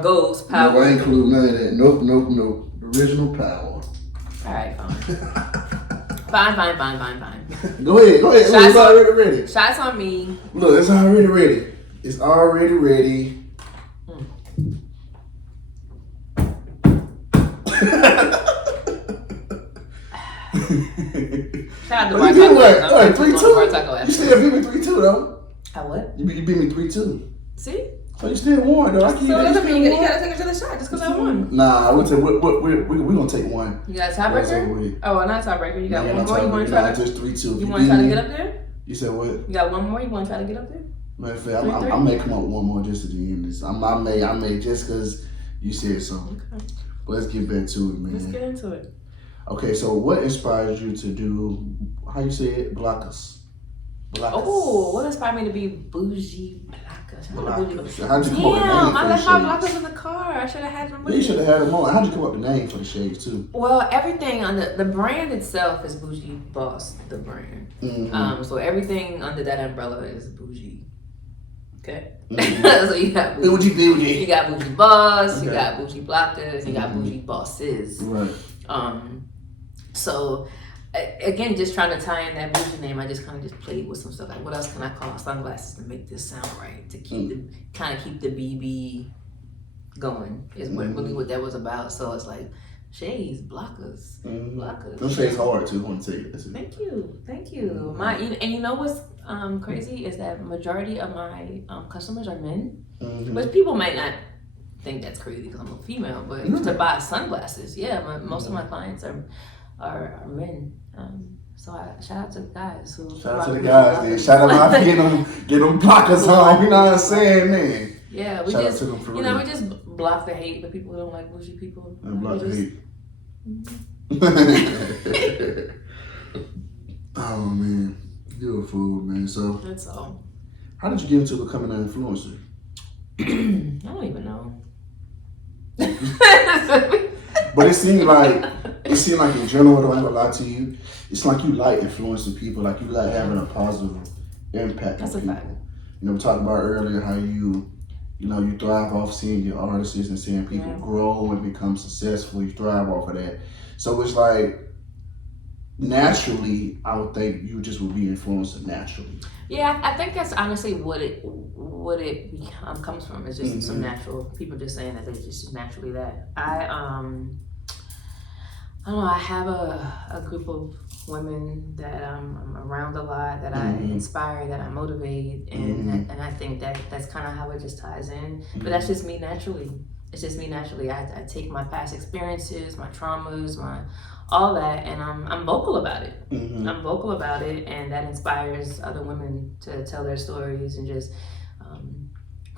Ghost, Power. No, I ain't include none of that. Nope. Original Power. All right, fine. Fine. Go ahead. Look, it's already ready. Shots on me. Look, it's already ready. It's already ready. Shout out to you beat me what? 3-2? You after. still beat me 3-2 though. I what? You beat me 3-2. See? So you still won though. I can't. So it doesn't mean you gotta take another shot just because I won. Nah, we're gonna take one. You got a tiebreaker? Oh, well, not a tiebreaker. You got one more. You want to try to? Just 3-2. You want to try to get up there? You said what? You got one more. You want to try to get up there? Matter of fact, I may come up with one more just at the end. I may just because you said so. Okay. But let's get back to it, man. Let's get into it. Okay, so what inspires you to do? How you say it? Blockers. Oh, what inspired me to be bougie blockers? How'd you come up with the name I left for my the blockers shades? in the car. I should have had them with Yeah, you me. should have had them on. How'd you come up with the name for the shades too? Well, everything on the brand itself is Bougie Boss, the brand. Mm-hmm. So everything under that umbrella is bougie. Okay? Mm-hmm. So you got bougie. You got Bougie Boss, Okay. you got Bougie Blockers, you got Bougie Bosses. Right. So again, just trying to tie in that bougie name, I just kind of just played with some stuff like, what else can I call sunglasses to make this sound right, to keep keep the BB going is really what that was about. So it's like shades, blockers. Those shades hard too. I want to tell you. Thank you. And you know what's crazy is that majority of my customers are men, which people might not think that's crazy because I'm a female, but to buy sunglasses, most of my clients are men. So I shout out to the guys who shout out to the guys, man. Shout out to get them blockers on. You know what I'm saying, man? Yeah, we shout just out to them for we real. just block the hate, but people who don't like bougie people. And block the hate. Oh man, you're a fool, man. So that's all. How did you get into becoming an influencer? I don't even know. But it seemed like in general, I don't have a lot to you. It's like you like influencing people, like you like having a positive impact on people. Fact. You know, we talked about earlier how you thrive off seeing your artists and seeing people grow and become successful. You thrive off of that. So it's like naturally, I would think you just would be influenced naturally. Yeah, I think that's honestly what it comes from. It's just some natural people just saying that they're just naturally that. I don't know. I have a group of women that I'm around a lot, that I inspire, that I motivate, and I think that's kind of how it just ties in. But that's just me naturally. It's just me naturally. I take my past experiences, my traumas, all that, and I'm vocal about it. I'm vocal about it, and that inspires other women to tell their stories and just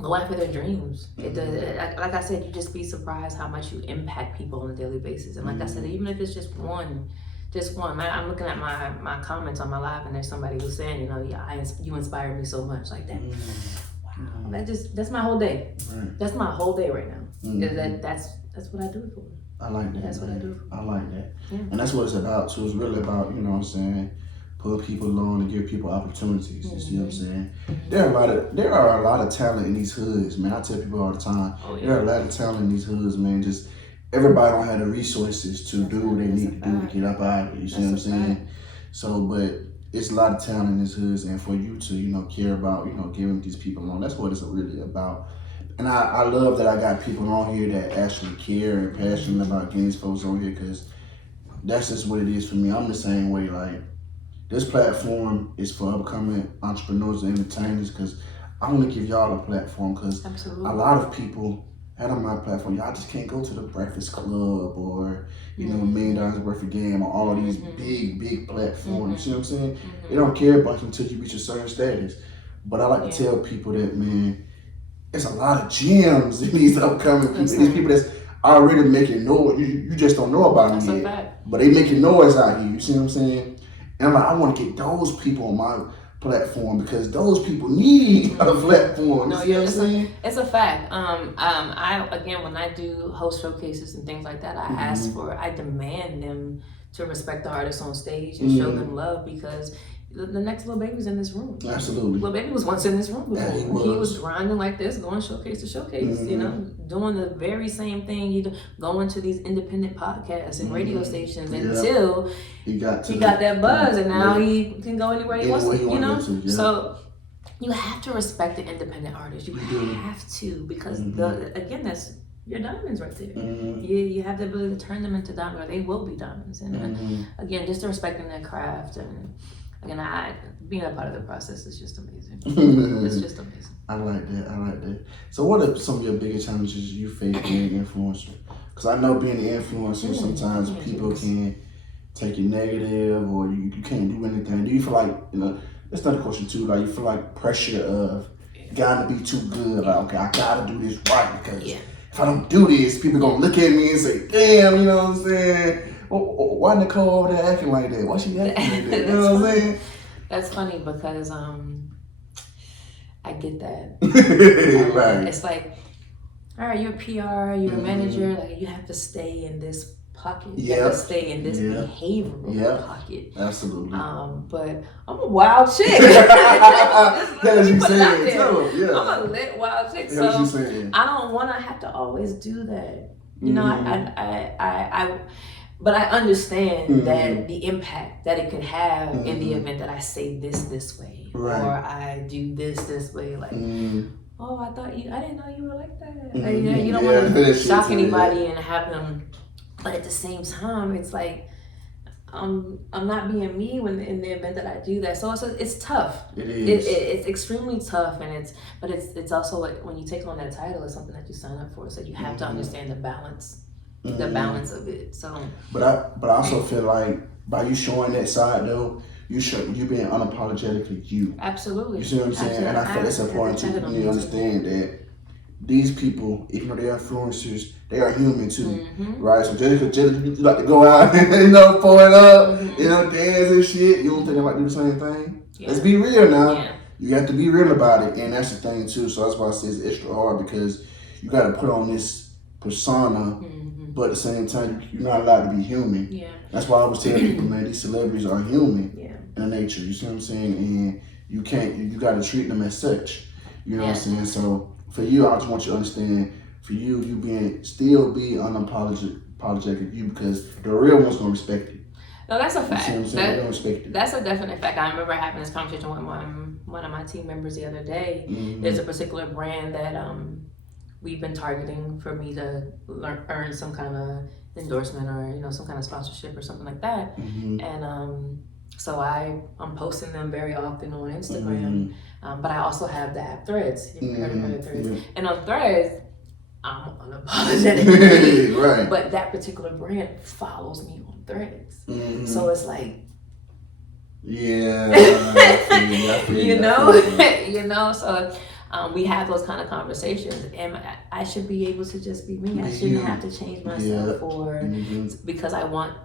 go after their dreams. It does. Like I said, you just be surprised how much you impact people on a daily basis. And like I said, even if it's just one. I'm looking at my comments on my live, and there's somebody who's saying, you inspire me so much, like that. Wow, that's my whole day. Right. That's my whole day right now. That's what I do it for. I like that. That's what I do. I like that. Yeah. And that's what it's about too. It's really about, you know what I'm saying, put people on and give people opportunities. You see what I'm saying? There are a lot of talent in these hoods, man. I tell people all the time. There are a lot of talent in these hoods, man. Just everybody don't have the resources to do what they need to do to get up out of it. You see what I'm saying? So, but it's a lot of talent in these hoods, and for you to, care about, giving these people on, that's what it's really about. And I love that I got people on here that actually care and passionate about getting these folks on here, because that's just what it is for me. I'm the same way. Like, this platform is for upcoming entrepreneurs and entertainers, because I want to give y'all a platform, because a lot of people out on my platform, y'all just can't go to the Breakfast Club or, $1 million worth of game or all these big platforms. You see what I'm saying? They don't care about you until you reach a certain status. But I like to tell people that, man, there's a lot of gems in these upcoming people. These people that's already making noise. You just don't know about them yet. But they making noise out here. You see what I'm saying? And I'm like, I want to get those people on my platform, because those people need a platform. No, it's a fact. I again, when I do host showcases and things like that, I demand them to respect the artists on stage and show them love, because the next little baby's in this room. Absolutely. Little baby was once in this room before. Yeah, he He was. was grinding like this, going showcase to showcase, you know, doing the very same thing. Going to these independent podcasts and radio stations until he got that buzz, and now he can go anywhere he wants to, you know. To, So you have to respect the independent artists. You have to, because again, that's your diamonds right there. You have the ability to turn them into diamonds, or they will be diamonds. And again, just respecting their craft, and again, being a part of the process is just amazing. It's just amazing. I like that. So what are some of your biggest challenges you face being an influencer? Because I know being an influencer, sometimes people can take it negative, or you can't do anything. Do you feel like, you know, that's another question too, like you feel like pressure of gotta be too good, like, okay, I gotta do this right, because if I don't do this, people gonna look at me and say, damn, you know what I'm saying? Why Nicole over there acting like that? Why she acting like that? You know what I'm saying? That's funny because I get that. Right. It's like, all right, you're a PR, you're a manager, like you have to stay in this pocket. You have to stay in this behavioral pocket. Absolutely. But I'm a wild chick. That's you saying. I'm a lit wild chick. So I don't want to have to always do that. You know, but I understand that the impact that it could have in the event that I say this way, or I do this way, like, oh, I didn't know you were like that. Like, you don't want to shock anybody and have them, but at the same time, it's like, I'm not being me in the event that I do that. So it's tough. It is. It's extremely tough, and it's also like when you take on that title, it's something that you sign up for. So you have to understand the balance. The balance of it. So, but I also feel like by you showing that side though, you being unapologetically you. Absolutely. You see what I'm saying? And I feel it's important to you understand that these people, even though they're influencers, they are human too, right? So just you like to go out, you know, pull it up, you know, dance and shit. You don't think they might do the same thing? Yeah. Let's be real now. Yeah. You have to be real about it, and that's the thing too. So that's why I say it's extra hard, because you got to put on this persona. But at the same time, you're not allowed to be human. Yeah. That's why I was telling people, man, these celebrities are human in nature. You see what I'm saying? And you got to treat them as such. You know what I'm saying? So for you, I just want you to understand, for you still be unapologetic you, because the real one's gonna respect it. No, that's a fact. You see what I'm saying? Respect it. That's a definite fact. I remember having this conversation with one of my team members the other day. There's a particular brand that we've been targeting for me to earn some kind of endorsement, or, you know, some kind of sponsorship or something like that. And so I'm posting them very often on Instagram. But I also have the app Threads. You've heard of Threads. And on Threads, I'm unapologetic. Right. But that particular brand follows me on Threads. So it's like, you know, so we have those kind of conversations, and I should be able to just be me. I shouldn't have to change myself because I want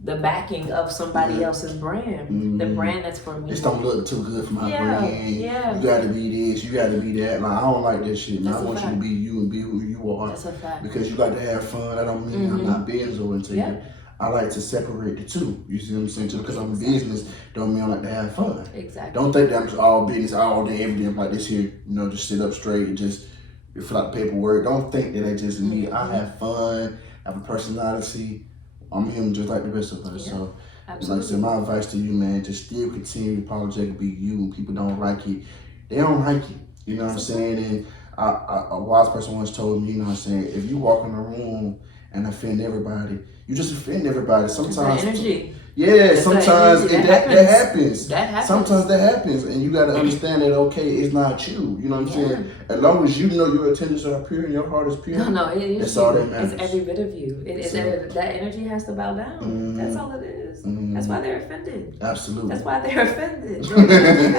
the backing of somebody else's brand, the brand that's for me. This don't look too good for my brand. Yeah. You gotta be this, you gotta be that. Like, I don't like that shit, man. I want you to be you and be who you are. That's a fact. Because you like to have fun. I don't mean I'm not Benzo into you. I like to separate the two. You see what I'm saying? Just because I'm in business don't mean I like to have fun. Exactly. Don't think that I'm just all business all day, every day. I'm like this here, you know, just sit up straight and just fill out the paperwork. Don't think that that's just me. I have fun, I have a personality. I'm human just like the rest of us. So, like I said, my advice to you, man, just still continue to apologetic, be you. When people don't like it, they don't like it. You know what I'm saying? And a wise person once told me, you know what I'm saying, if you walk in a room and offend everybody, you just offend everybody. Sometimes, energy. Yeah, sometimes that happens. That happens. Sometimes that happens, and you got to understand that, okay, it's not you. You know what I'm saying? As long as you know your intentions are pure and your heart is pure, no, it is. That's all that matters. It's every bit of you. That energy has to bow down. That's all it is. That's why they're offended. Absolutely. That's why they're offended. Your energy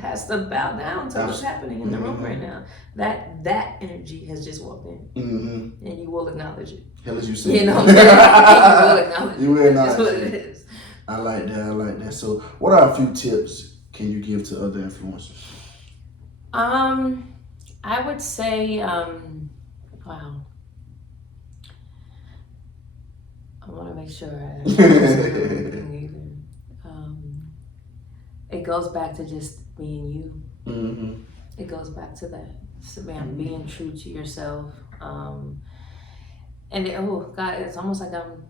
has to bow down to what's happening in the room right now. That energy has just walked in, and you will acknowledge it. Hell as you say. You know what I'm saying? You will acknowledge it. You will acknowledge That's what it is. I like that. So what are a few tips can you give to other influencers? I would say, wow. I want to make sure I it goes back to just being you. Mm-hmm. It goes back to that. So, man, being true to yourself. And oh God, it's almost like I'm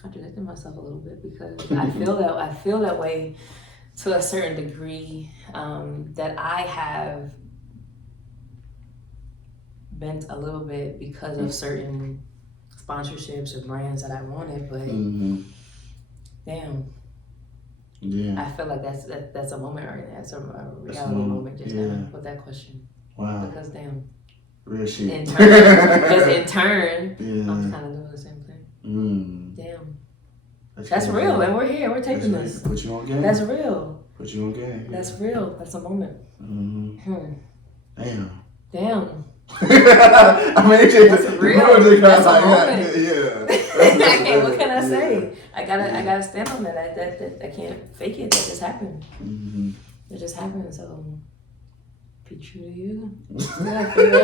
contradicting myself a little bit because I feel that way to a certain degree, that I have bent a little bit because of certain sponsorships or brands that I wanted, but damn. Yeah. I feel like that's a moment right now. That's a reality moment just now with that question. Wow. Because damn. Real shit. In turn, I'm kind of doing the same thing. Damn. That's real, and we're here. We're taping this. Put you on game. That's real. Put you on game. That's real. That's a moment. Damn. Damn. I mean, it's just that's real. That's a moment. Yeah. What can I say? I gotta stand on that. I can't fake it. That just happened. It just happened. So be true to you. Figure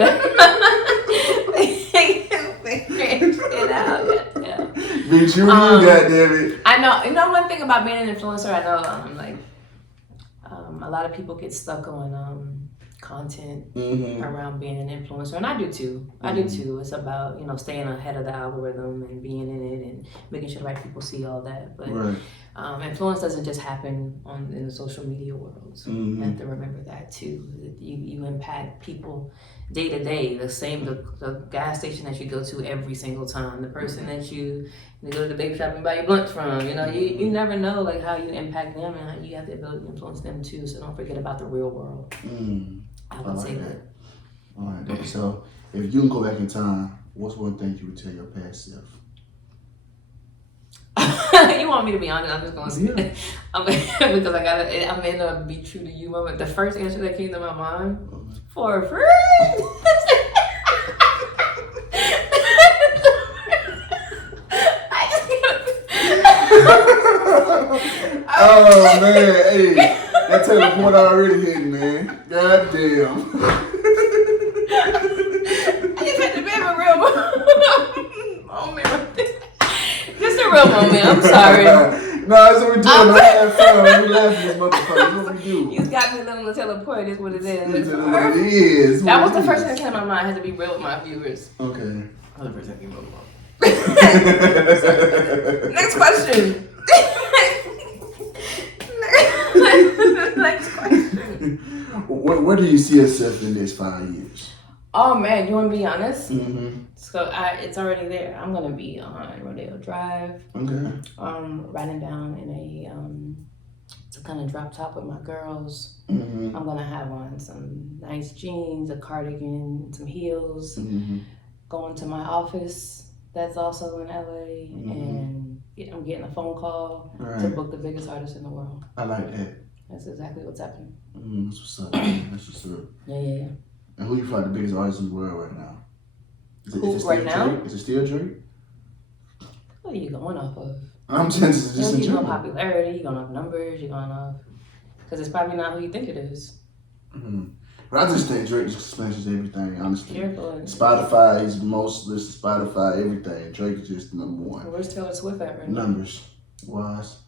it out. Yeah. Be true to you, goddammit. I know. You know one thing about being an influencer. I know. A lot of people get stuck on content around being an influencer, and I do too. It's about staying ahead of the algorithm and being in it and making sure the right people see all that. But influence doesn't just happen in the social media world. So you have to remember that too. You impact people day to day. The gas station that you go to every single time, the person that you go to the baby shop and buy your blunt from. You never know how you impact them, and how you have the ability to influence them too. So don't forget about the real world. I would say that. All right. So if you can go back in time, what's one thing you would tell your past self? You want me to be honest? I'm just gonna say it. Because I'm in a be true to you moment. The first answer that came to my mind for a friend. Oh man, hey, that teleport already hitting, man. God damn. I just had to be a real moment. Just a real moment. I'm sorry. No, that's what we do. We laugh at this motherfucker. That's what we do. You got me letting the teleport. It's what it is. It's what it is. That was the first thing that came to my mind. I had to be real with my viewers. Okay. That was the first thing that came to my mind. Next question. Next question. Where do you see yourself in the next 5 years? Oh man, you want to be honest? So it's already there. I'm gonna be on Rodeo Drive. Okay. Riding down in a kind of drop top with my girls. Mm-hmm. I'm gonna have on some nice jeans, a cardigan, some heels. Mm-hmm. Going to my office that's also in LA, and I'm getting a phone call to book the biggest artist in the world. I like that. That's exactly what's happening. That's what's up. That's what's up. Yeah. And who you feel like the biggest artist in the world right now? Is it right now? Drake? Is it still Drake? What are you going off of? I'm just in You're general. going off popularity, you're going off numbers, you're going off... Because it's probably not who you think it is. But I just think Drake just smashes everything, honestly. Careful. Spotify, he's most listened Spotify, everything. Drake is just number one. Where's Taylor Swift at right now? Numbers wise.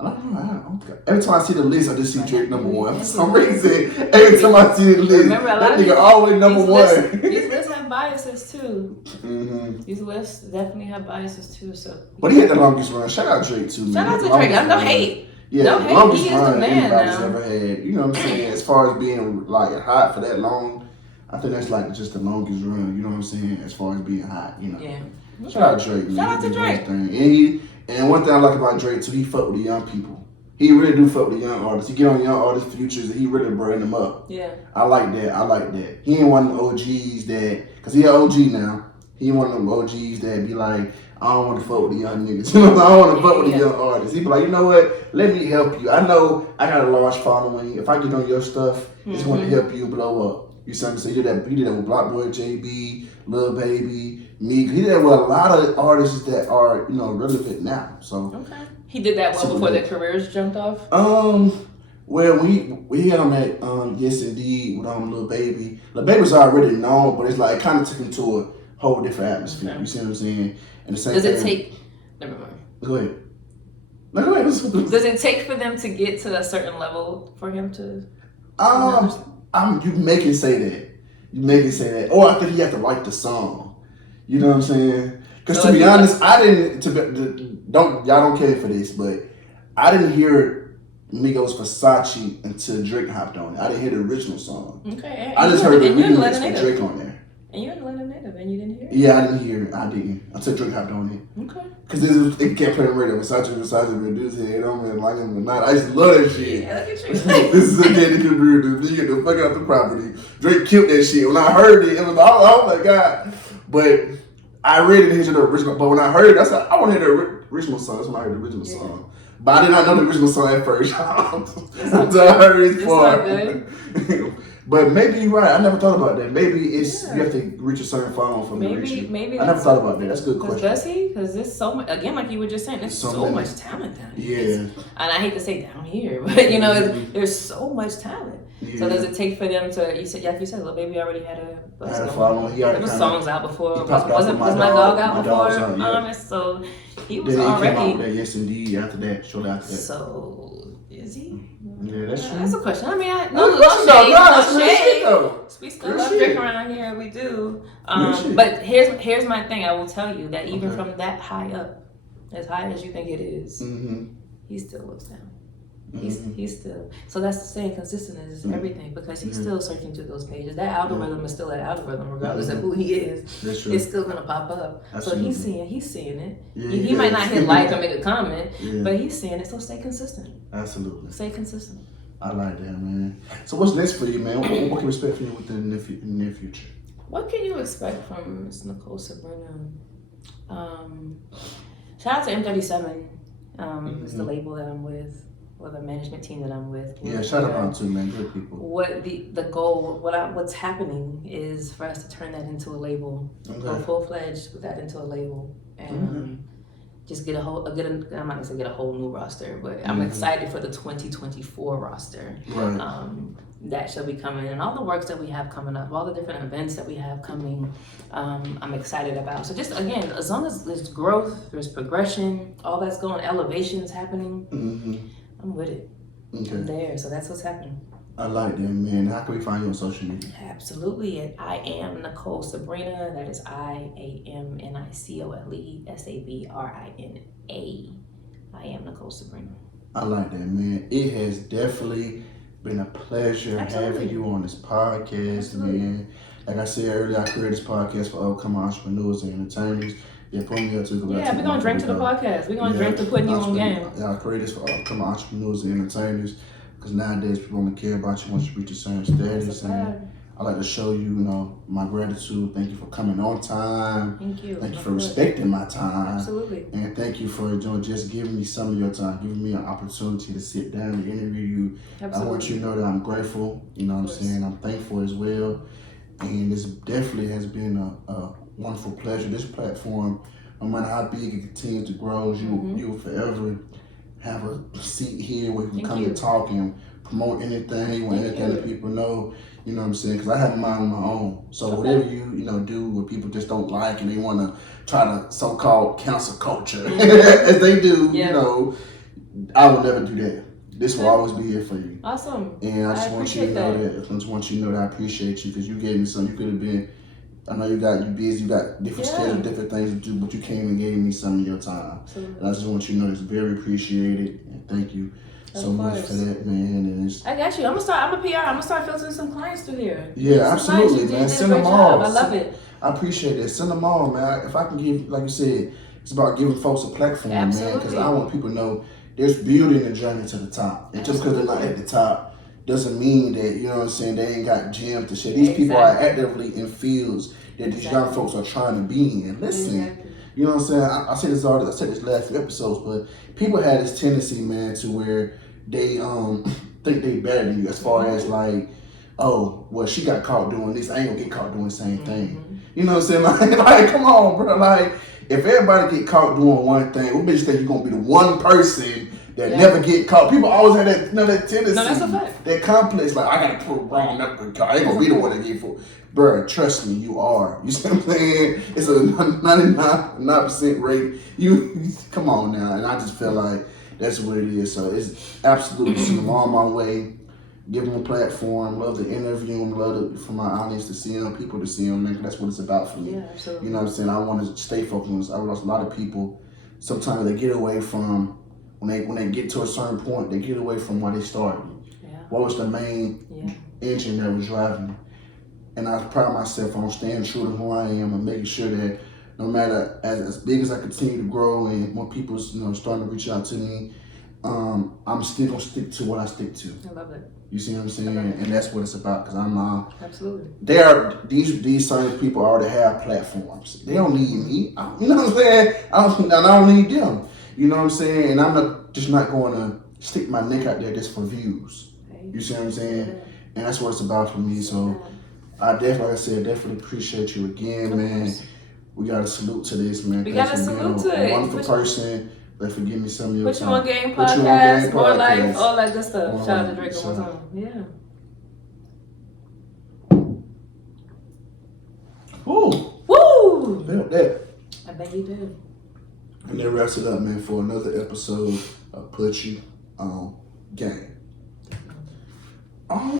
I don't know. Every time I see the list, I just see Drake number one. For some reason, every time I see the list, remember, that nigga always number one. These lists have biases too. These lists definitely have biases too. So, but he had the longest run. Shout out Drake too, man. Shout out to Drake. I'm no hate. Yeah, no the longest hate. He is run the man anybody's now. ever had. You know what I'm saying? As far as being like hot for that long, I think that's like just the longest run. You know what I'm saying? As far as being hot, you know. Yeah. Shout out Drake, man. Shout out to Drake. And one thing I like about Drake too, he fuck with the young people. He really do fuck with the young artists. He get on young artists' futures and he really bring them up. Yeah. I like that. He ain't one of them OGs that, because he an OG now. He ain't one of them OGs that be like, I don't want to fuck with the young niggas. You know, I don't want to fuck with the young artists. He be like, you know what? Let me help you. I know I got a large following. If I get on your stuff, it's going to help you blow up. You see what I'm saying? He did that with Block Boy JB, Lil Baby, Meek. He did that with a lot of artists that are, relevant now. So okay. He did that well before their careers jumped off? Well, we had him at Yes Indeed with Lil Baby. Lil Baby's already known, but it's like kind of took him to a whole different atmosphere. Okay. You see what I'm saying? And the same Does thing. it take? Never mind. Go ahead. No, go ahead. Does it take for them to get to a certain level for him to? You make it say that. You make it say that. Or I think you have to like the song. You know what I'm saying? Because to be honest, I didn't. Y'all don't care for this, but I didn't hear Migos Versace until Drake hopped on it. I didn't hear the original song. Okay. I just heard the remix with Drake on there. And you're in Atlanta native, and you didn't hear it? Yeah, I didn't hear it. I didn't until Drake hopped on it. Okay. Because it kept playing radio. Versace reduced it. I don't really like him or not. I used to love that shit. Yeah, look at you. This is a kid that could reduce. You get the fuck out the property. Drake killed that shit. When I heard it, it was oh my god. But I really didn't hear the original. But when I heard it, I said I want to hear the original song. That's when I heard the original song. But I did not know the original song at first. Until I heard it part. But maybe you're right. I never thought about that. Maybe it's you have to reach a certain final for me to reach you. Maybe I never thought about that. That's a good question. Does he? Because there's so much. Again, like you were just saying, there's so much talent down here. Yeah. And I hate to say down here, but you know, there's so much talent. Yeah. So does it take for them to? You said, like you said, Lil Baby already had a following. There was songs out before. Was my dog out before? So he was already. Came out with that, yes, indeed. After that, shortly after that. So is he? Yeah, that's true. That's a question. I mean, no shade. We still love Drake around here. We do. But here's my thing. I will tell you that even from that high up, as high as you think it is, he still looks down. He's still. So that's the saying. Consistentness is everything because he's still searching through those pages. That algorithm is still that algorithm, regardless of who he is. That's true. It's still gonna pop up. Absolutely. So he's seeing it. He might not hit like or make a comment, but he's seeing it. So stay consistent. Absolutely. Stay consistent. I like that, man. So what's next for you, man? What can we expect from you within the near future? What can you expect from Miss Nicole Sabrina? Shout out to M37. It's the label that I'm with, or the management team that I'm with. Yeah, shout out to man, good people. What the goal? What's happening is for us to turn that into a label, go full fledged with that into a label, and just get I'm not gonna say get a whole new roster, but I'm excited for the 2024 roster. Right. That shall be coming, and all the works that we have coming up, all the different events that we have coming, I'm excited about. So just again, as long as there's growth, there's progression, all that's going, elevations happening, I'm with it. Okay. I'm there, so that's what's happening. I like that, man. How can we find you on social media? Absolutely, at I am Nicole Sabrina. That is IAMNICOLE SABRINA. I am Nicole Sabrina. I like that, man. It has definitely been a pleasure having you on this podcast, man. Like I said earlier, I created this podcast for upcoming entrepreneurs and entertainers. Yeah, put me up to go. Yeah, we're gonna drink to the podcast. We're gonna drink to putting you on game. Yeah, I created this for upcoming entrepreneurs and entertainers because nowadays people only care about you once you reach a certain status. And I like to show you, my gratitude. Thank you for coming on time. Thank you. Thank you for respecting my time. Absolutely. And thank you for just giving me some of your time, giving me an opportunity to sit down and interview you. Absolutely. I want you to know that I'm grateful. You know what I'm saying? I'm thankful as well. And this definitely has been a wonderful pleasure. This platform, no matter how big it continues to grow, you will forever have a seat here where you can come and talk and promote anything, want anything that people know. You know what I'm saying? Because I have a mind of my own. So whatever you do, what people just don't like and they want to try to so-called cancel culture, as they do, I will never do that. This will always be here for you. Awesome. And I just want you to know that. I just want you to know that I appreciate you because you gave me something. You could have been. I know you busy, you got different schedules, different things to do, but you came and gave me some of your time. Absolutely. And I just want you to know it's very appreciated and thank you so much for that, man. And I got you. I'm a PR. I'm gonna start filtering some clients through here. Yeah, absolutely, man. Send them all. I love it. I appreciate that. Send them all, man. If I can give, like you said, it's about giving folks a platform, man. Because I want people to know there's beauty in the journey to the top. And just because they're not at the top doesn't mean that, you know what I'm saying, they ain't got gems to share. These people are actively in fields that these young folks are trying to be in. Listen, you know what I'm saying? I said this already, I said this last few episodes, but people have this tendency, man, to where they think they better than you as far as like, oh, well, she got caught doing this, I ain't gonna get caught doing the same thing. You know what I'm saying? Like come on, bro. Like, if everybody get caught doing one thing, what makes you think you're gonna be the one person that never get caught? People always have that, that tendency. No, that's a fact. That complex, like, I gotta prove wrong, I ain't gonna be the one that get for. Bro, trust me, you are. You see what I'm saying? It's a 99% rate. You come on now, and I just feel like That's what it is. So it's absolutely send them on my way. Give them a platform. Love to interview them. For my audience to see them, people to see them. Man, that's what it's about for me. Yeah, absolutely. You know what I'm saying? I want to stay focused. I lost a lot of people. Sometimes they get away from when they get to a certain point. They get away from why they started. Yeah. What was the main engine that was driving? And I pride myself on staying true to who I am and making sure that no matter as big as I continue to grow and more people starting to reach out to me, I'm still gonna stick to what I stick to. I love it. You see what I'm saying? And that's what it's about. Cause I'm absolutely. These certain people already have platforms. They don't need me. You know what I'm saying? I don't need them. You know what I'm saying? And I'm not going to stick my neck out there just for views. Right. You see what I'm saying? Yeah. And that's what it's about for me. So I definitely appreciate you again, man. We got to salute to this, man. We got to salute to it. A wonderful person. But forgive me some of your Put You On Game podcast, more life, all that good stuff. Shout out to Drake one time. Yeah. Woo! Woo! Felt that. I bet you did. And that wraps it up, man, for another episode of Put You On Game.